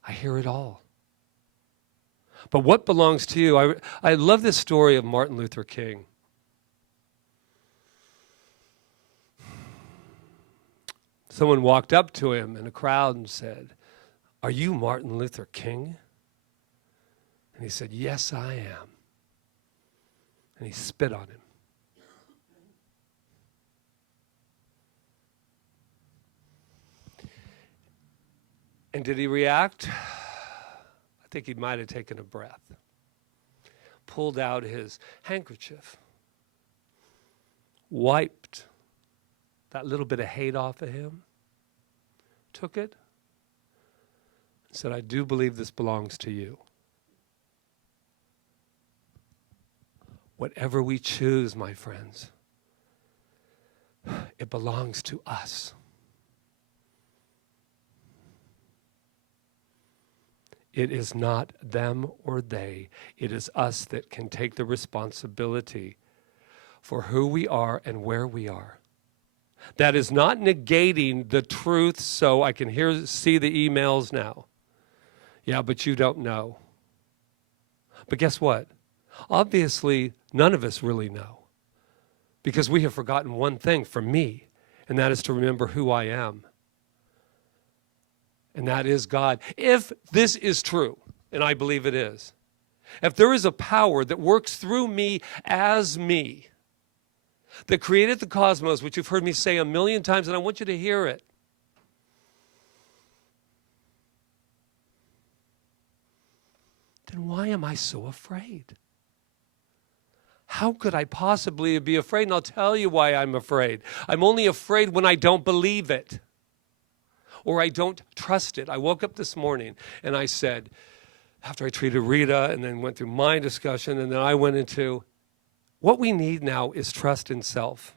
I hear it all. But what belongs to you? I love this story of Martin Luther King. Someone walked up to him in a crowd and said, "Are you Martin Luther King?" And he said, "Yes, I am." And he spit on him. And did he react? I think he might have taken a breath, pulled out his handkerchief, wiped that little bit of hate off of him, took it, and said, I do believe this belongs to you. Whatever we choose, my friends, it belongs to us. It is not them or they. It is us that can take the responsibility for who we are and where we are. That is not negating the truth, so I can see the emails now. Yeah, but you don't know. But guess what? Obviously, none of us really know, because we have forgotten one thing for me, and that is to remember who I am. And that is God. If this is true, and I believe it is, if there is a power that works through me as me, that created the cosmos, which you've heard me say a million times, and I want you to hear it, then why am I so afraid? How could I possibly be afraid? And I'll tell you why I'm afraid. I'm only afraid when I don't believe it, or I don't trust it. I woke up this morning and I said, after I treated Rita and then went through my discussion, and then I went into, what we need now is trust in self.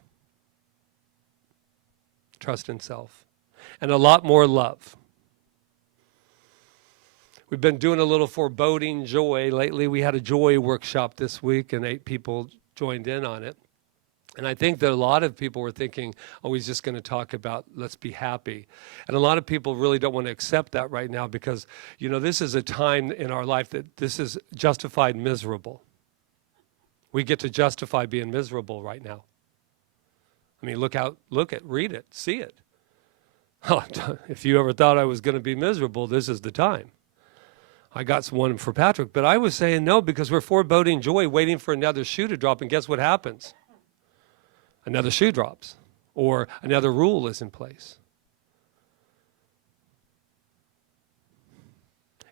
Trust in self. And a lot more love. We've been doing a little foreboding joy. Lately, we had a joy workshop this week, and 8 people joined in on it. And I think that a lot of people were thinking, oh, he's just going to talk about let's be happy. And a lot of people really don't want to accept that right now because, you know, this is a time in our life that this is justified miserable. We get to justify being miserable right now. I mean, read it, see it. If you ever thought I was going to be miserable, this is the time. I got one for Patrick, but I was saying no because we're foreboding joy, waiting for another shoe to drop, and guess what happens? Another shoe drops, or another rule is in place.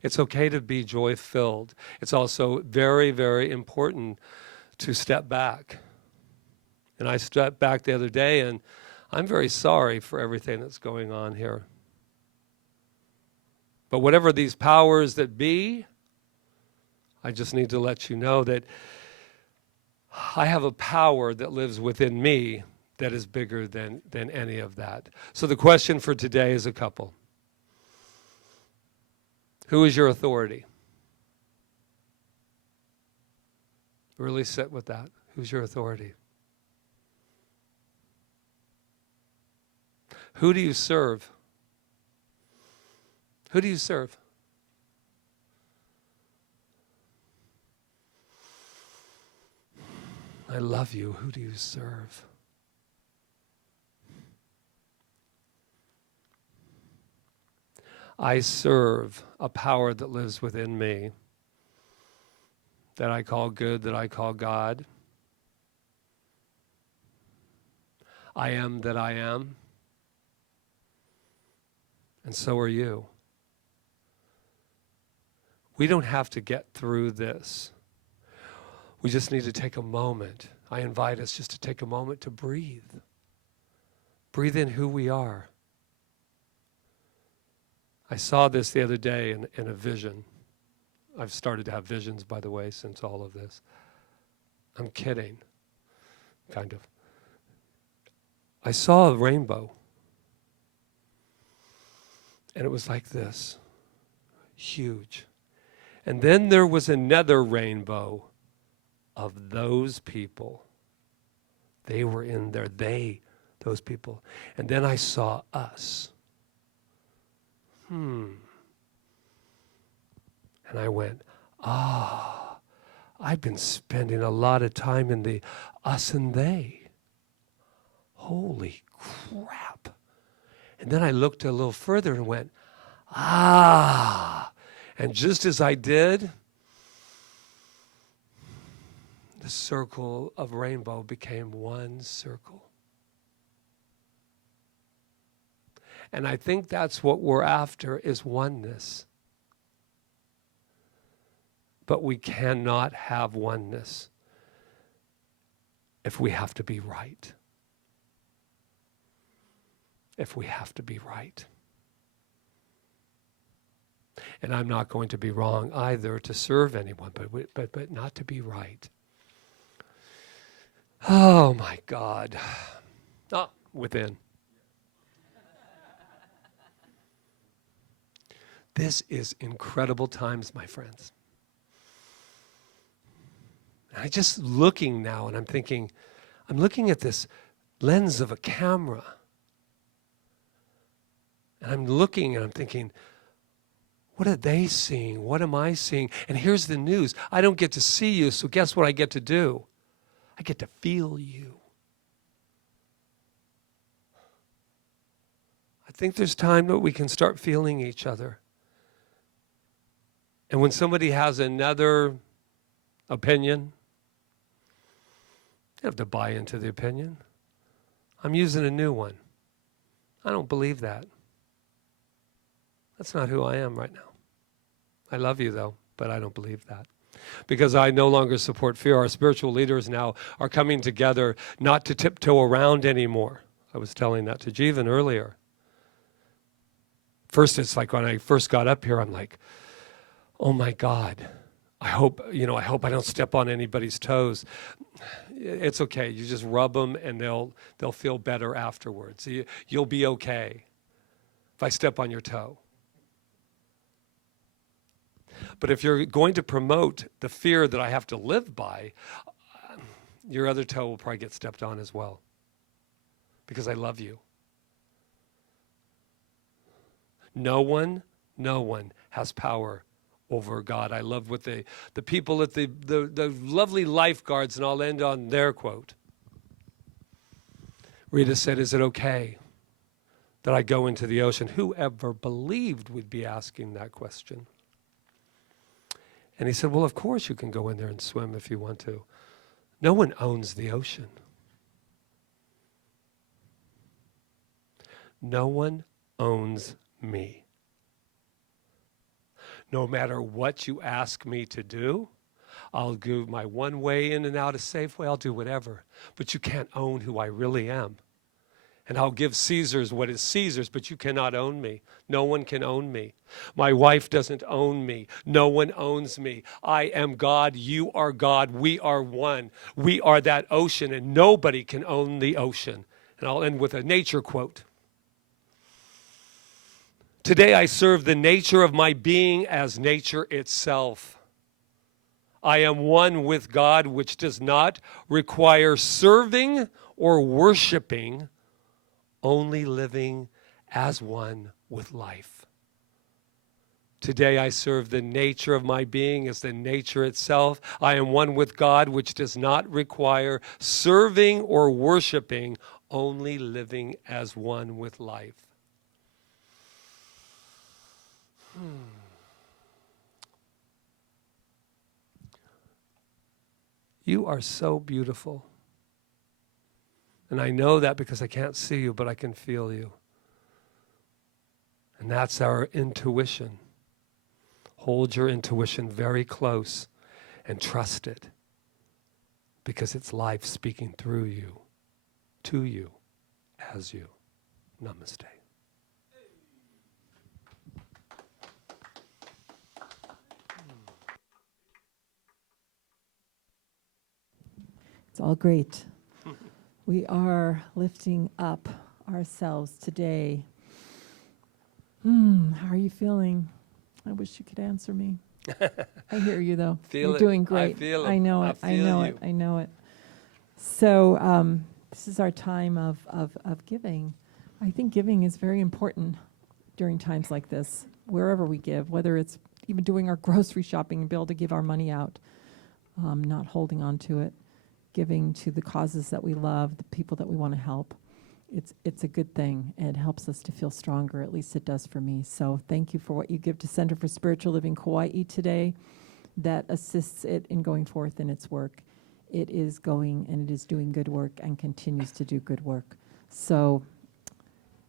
It's okay to be joy-filled. It's also very, very important to step back. And I stepped back the other day, and I'm very sorry for everything that's going on here. But whatever these powers that be, I just need to let you know that I have a power that lives within me that is bigger than any of that. So the question for today is a couple. Who is your authority? Really sit with that. Who's your authority? Who do you serve? Who do you serve? I love you. Who do you serve? I serve a power that lives within me that I call good, that I call God. I am that I am. And so are you. We don't have to get through this. We just need to take a moment. I invite us just to take a moment to breathe. Breathe in who we are. I saw this the other day in a vision. I've started to have visions, by the way, since all of this. I'm kidding, kind of. I saw a rainbow. And it was like this, huge. And then there was another rainbow of those people. They were in there, those people. And then I saw us. And I went, I've been spending a lot of time in the us and they. Holy crap. And then I looked a little further and went, And just as I did, the circle of rainbow became one circle. And I think that's what we're after, is oneness. But we cannot have oneness if we have to be right. If we have to be right. And I'm not going to be wrong either to serve anyone, but not to be right. Oh my God. Within. This is incredible times, my friends. I just looking now and I'm thinking, I'm looking at this lens of a camera. And I'm looking and I'm thinking, what are they seeing? What am I seeing? And here's the news. I don't get to see you, so guess what I get to do? I get to feel you. I think there's time that we can start feeling each other. And when somebody has another opinion, you have to buy into the opinion. I'm using a new one. I don't believe that. That's not who I am right now. I love you though, but I don't believe that. Because I no longer support fear. Our spiritual leaders now are coming together not to tiptoe around anymore. I was telling that to Jeevan earlier. First, it's like when I first got up here, I'm like, oh my God, I hope I don't step on anybody's toes. It's okay. You just rub them and they'll feel better afterwards. You'll be okay if I step on your toe. But if you're going to promote the fear that I have to live by, your other toe will probably get stepped on as well. Because I love you. No one has power over God. I love what the people at the lovely lifeguards, and I'll end on their quote. Rita said, is it okay that I go into the ocean? Whoever believed would be asking that question. And he said, well, of course you can go in there and swim if you want to. No one owns the ocean. No one owns me. No matter what you ask me to do, I'll do my one way in and out of Safeway. I'll do whatever. But you can't own who I really am. And I'll give Caesar's what is Caesar's, but you cannot own me. No one can own me. My wife doesn't own me. No one owns me. I am God. You are God. We are one. We are that ocean, and nobody can own the ocean. And I'll end with a nature quote. Today I serve the nature of my being as nature itself. I am one with God, which does not require serving or worshiping, only living as one with life. Today I serve the nature of my being as the nature itself. I am one with God, which does not require serving or worshiping, only living as one with life. You are so beautiful. And I know that because I can't see you, but I can feel you. And that's our intuition. Hold your intuition very close and trust it, because it's life speaking through you, to you, as you. Namaste. It's all great. We are lifting up ourselves today. How are you feeling? I wish you could answer me. I hear you though. You're doing great. I feel it. I know it. I know it. I know it. So this is our time of giving. I think giving is very important during times like this, wherever we give, whether it's even doing our grocery shopping and be able to give our money out, not holding on to it. Giving to the causes that we love, the people that we want to help. It's a good thing, and it helps us to feel stronger. At least it does for me. So thank you for what you give to Center for Spiritual Living Kauai today that assists it in going forth in its work. It is going and it is doing good work and continues to do good work. So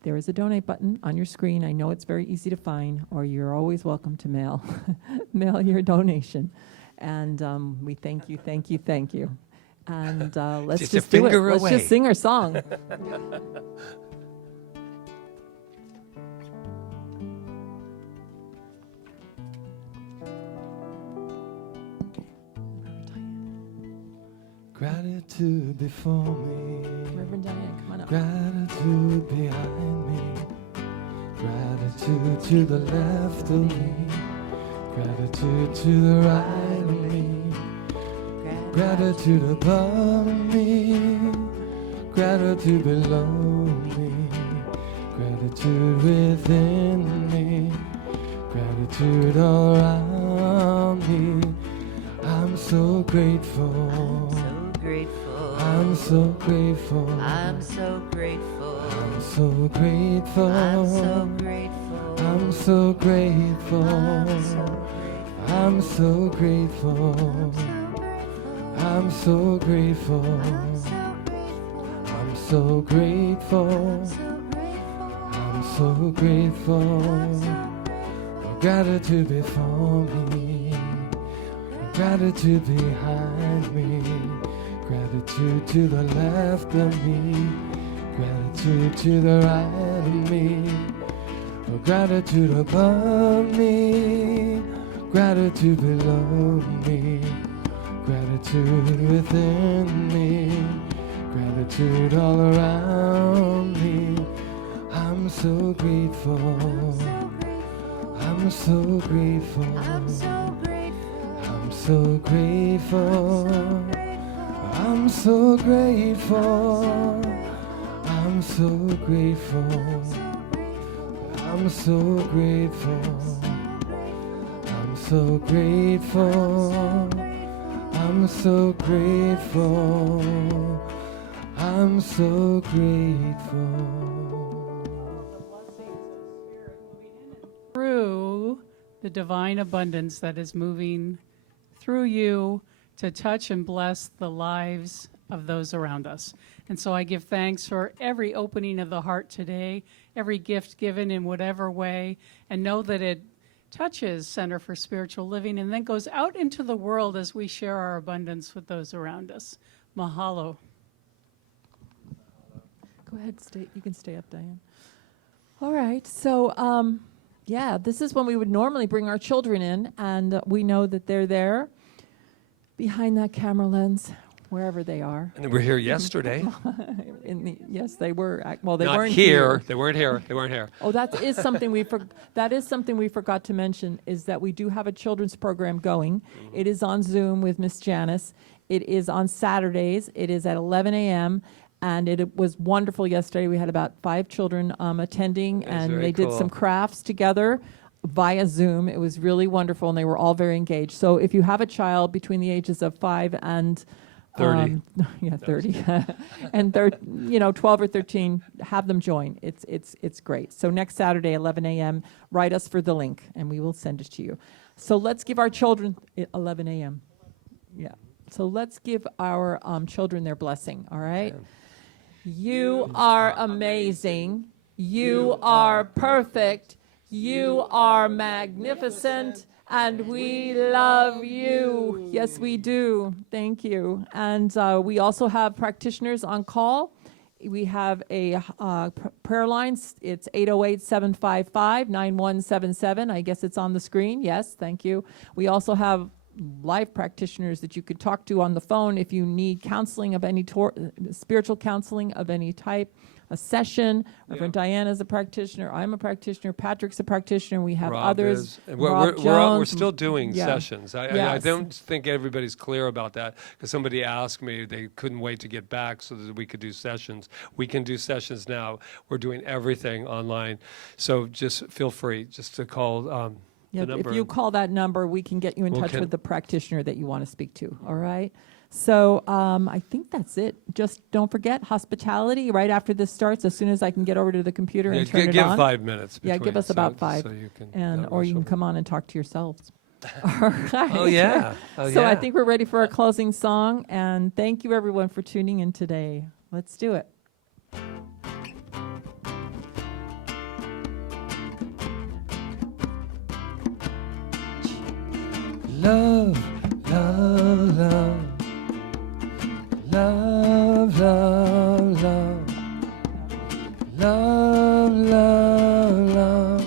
there is a donate button on your screen. I know it's very easy to find, or you're always welcome to mail your donation. And we thank you, thank you, thank you. And let's Just just a do it. finger Let's away. just sing our song. Gratitude before me, Reverend Diane, come on up. gratitude behind me, gratitude to the left of me, gratitude to the right of me, gratitude above me, gratitude below me, gratitude within me, gratitude all around me. I'm so grateful. I'm so grateful. I'm so grateful. I'm so grateful. I'm so grateful. I'm so grateful. I'm so grateful. I'm so grateful. I'm so grateful. I'm so grateful. Gratitude before me, gratitude behind me, gratitude to the left of me, gratitude to the right of me, gratitude above me, gratitude below me, gratitude within me, gratitude all around me. I'm so grateful. I'm so grateful. I'm so grateful. I'm so grateful. I'm so grateful. I'm so grateful. I'm so grateful. I'm so grateful. I'm so grateful. I'm so grateful. Through the divine abundance that is moving through you to touch and bless the lives of those around us. And so I give thanks for every opening of the heart today, every gift given in whatever way, and know that it touches Center for Spiritual Living and then goes out into the world as we share our abundance with those around us. Mahalo. Go ahead, you can stay up, Diane. All right, so yeah, this is when we would normally bring our children in, and we know that they're there behind that camera lens, wherever they are. And they were here yesterday. Yes, they were. Well, they Not weren't here. They weren't here. They weren't here. Oh, that is something we forgot to mention, is that we do have a children's program going. Mm-hmm. It is on Zoom with Miss Janice. It is on Saturdays. It is at 11 a.m. And it was wonderful yesterday. We had about 5 children attending, That's and very they did cool. some crafts together via Zoom. It was really wonderful, and they were all very engaged. So if you have a child between the ages of 5 and 30. 30, and 12 or 13, have them join. It's great. So next Saturday, 11 a.m., write us for the link, and we will send it to you. So let's give our children 11 a.m. Yeah. So let's give our children their blessing. All right. Okay. You are amazing. You are perfect. You are magnificent. And we love you. Yes, we do. Thank you. And we also have practitioners on call. We have a prayer line. It's 808-755-9177. I guess it's on the screen. Yes, thank you. We also have live practitioners that you could talk to on the phone if you need counseling of any spiritual counseling of any type, a session. Reverend Diana is a practitioner. I'm a practitioner. Patrick's a practitioner. We have Rob others. is. And Rob we're Jones. still doing Yeah. sessions. I Yes. don't think everybody's clear about that, because somebody asked me, they couldn't wait to get back so that we could do sessions. We can do sessions now. We're doing everything online. So just feel free just to call the number. If you call that number, we can get you in We'll touch can- with the practitioner that you want to speak to. All right. So I think that's it. Just don't forget hospitality right after this starts. As soon as I can get over to the computer and turn it give on. 5 minutes. Yeah, give between, us about 5, So you can and not or rush you can over. come on and talk to yourselves. All right. Oh, yeah. Oh, So I yeah. think we're ready for our closing song, and thank you everyone for tuning in today. Let's do it. love, love, love. Love, love, love. Love, love, love.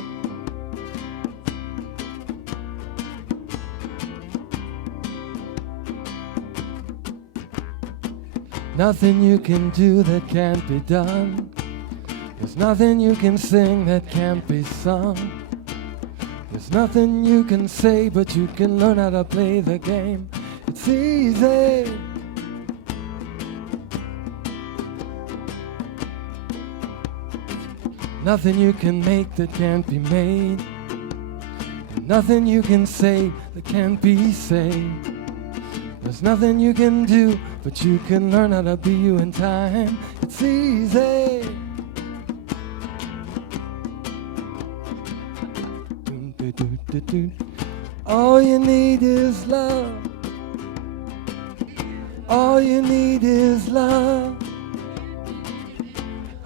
Nothing you can do that can't be done. There's nothing you can sing that can't be sung. There's nothing you can say, but you can learn how to play the game. It's easy. Nothing you can make that can't be made. And nothing you can say that can't be said. There's nothing you can do, but you can learn how to be you in time. It's easy. All you need is love. All you need is love.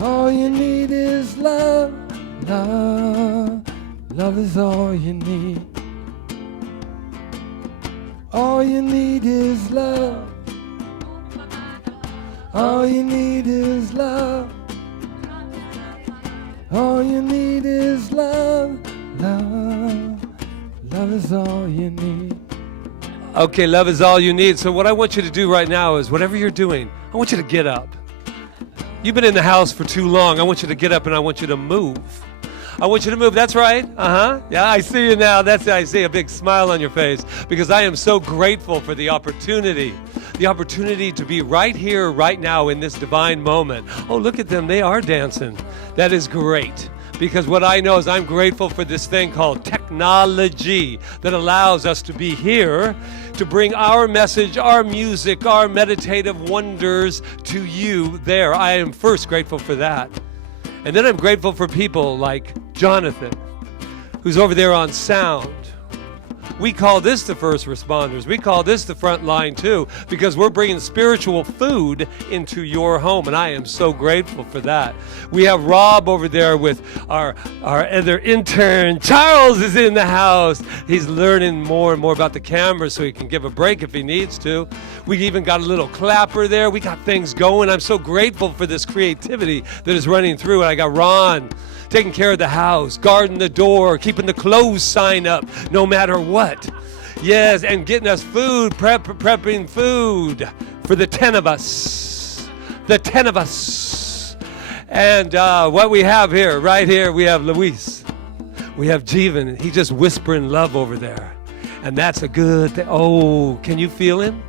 All you need is love. Love. Love is all you need. All you need is love. All you need is love. All you need is love. Love. Love is all you need. Okay, love is all you need. So what I want you to do right now is whatever you're doing, I want you to get up. You've been in the house for too long. I want you to get up and I want you to move. I want you to move. That's right. Yeah, I see you now. I see a big smile on your face because I am so grateful for the opportunity to be right here, right now in this divine moment. Oh, look at them. They are dancing. That is great. Because what I know is I'm grateful for this thing called technology that allows us to be here to bring our message, our music, our meditative wonders to you there. I am first grateful for that. And then I'm grateful for people like Jonathan, who's over there on sound. We call this the first responders. We call this the front line too, because we're bringing spiritual food into your home, and I am so grateful for that. We have Rob over there with our other intern. Charles is in the house. He's learning more and more about the camera so he can give a break if he needs to. We even got a little clapper there. We got things going. I'm so grateful for this creativity that is running through. And I got Ron taking care of the house, guarding the door, keeping the closed sign up no matter what. Yes, and getting us food, prepping food for the 10 of us. The 10 of us. And what we have here, right here, we have Luis. We have Jeevan. He's just whispering love over there. And that's a good thing. Oh, can you feel him?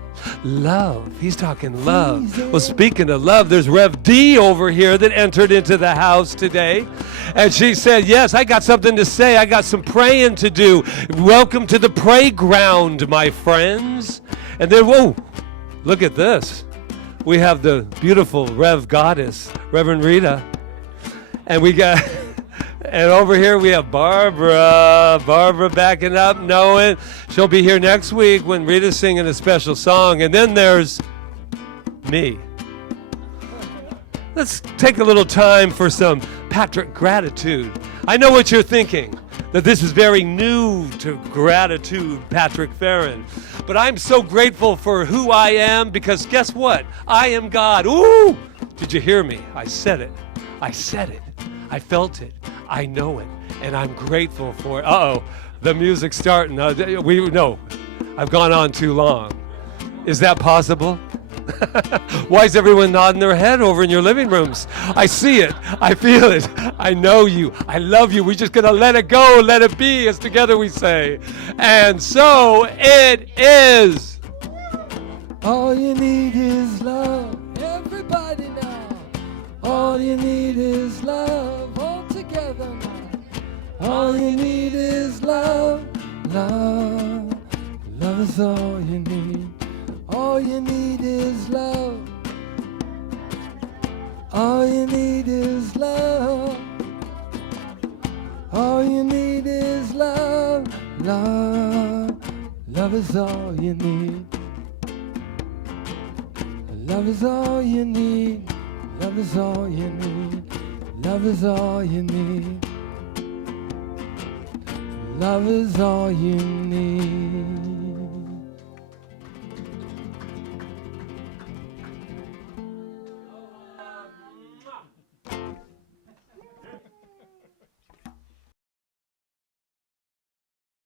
Love. He's talking love. Well, speaking of love, there's Rev D over here that entered into the house today. And she said, yes, I got something to say. I got some praying to do. Welcome to the playground, my friends. And then, whoa, look at this. We have the beautiful Rev Goddess, Reverend Rita. And we got... And over here we have Barbara. Barbara backing up, knowing she'll be here next week when Rita's singing a special song. And then there's me. Let's take a little time for some Patrick gratitude. I know what you're thinking, that this is very new to gratitude, Patrick Feren. But I'm so grateful for who I am because guess what? I am God. Ooh! Did you hear me? I said it. I said it. I felt it. I know it, and I'm grateful for it. Uh-oh, the music's starting. No, I've gone on too long. Is that possible? Why is everyone nodding their head over in your living rooms? I see it. I feel it. I know you. I love you. We're just going to let it go, let it be, as together we say. And so it is. All you need is love. Everybody now. All you need is love. All together now. All you need is love. Love. Love is all you need. All you need is love. All you need is love. All you need is love. Love. Love is all you need. Love is all you need. Love is all you need. Love is all you need. Love is all you need.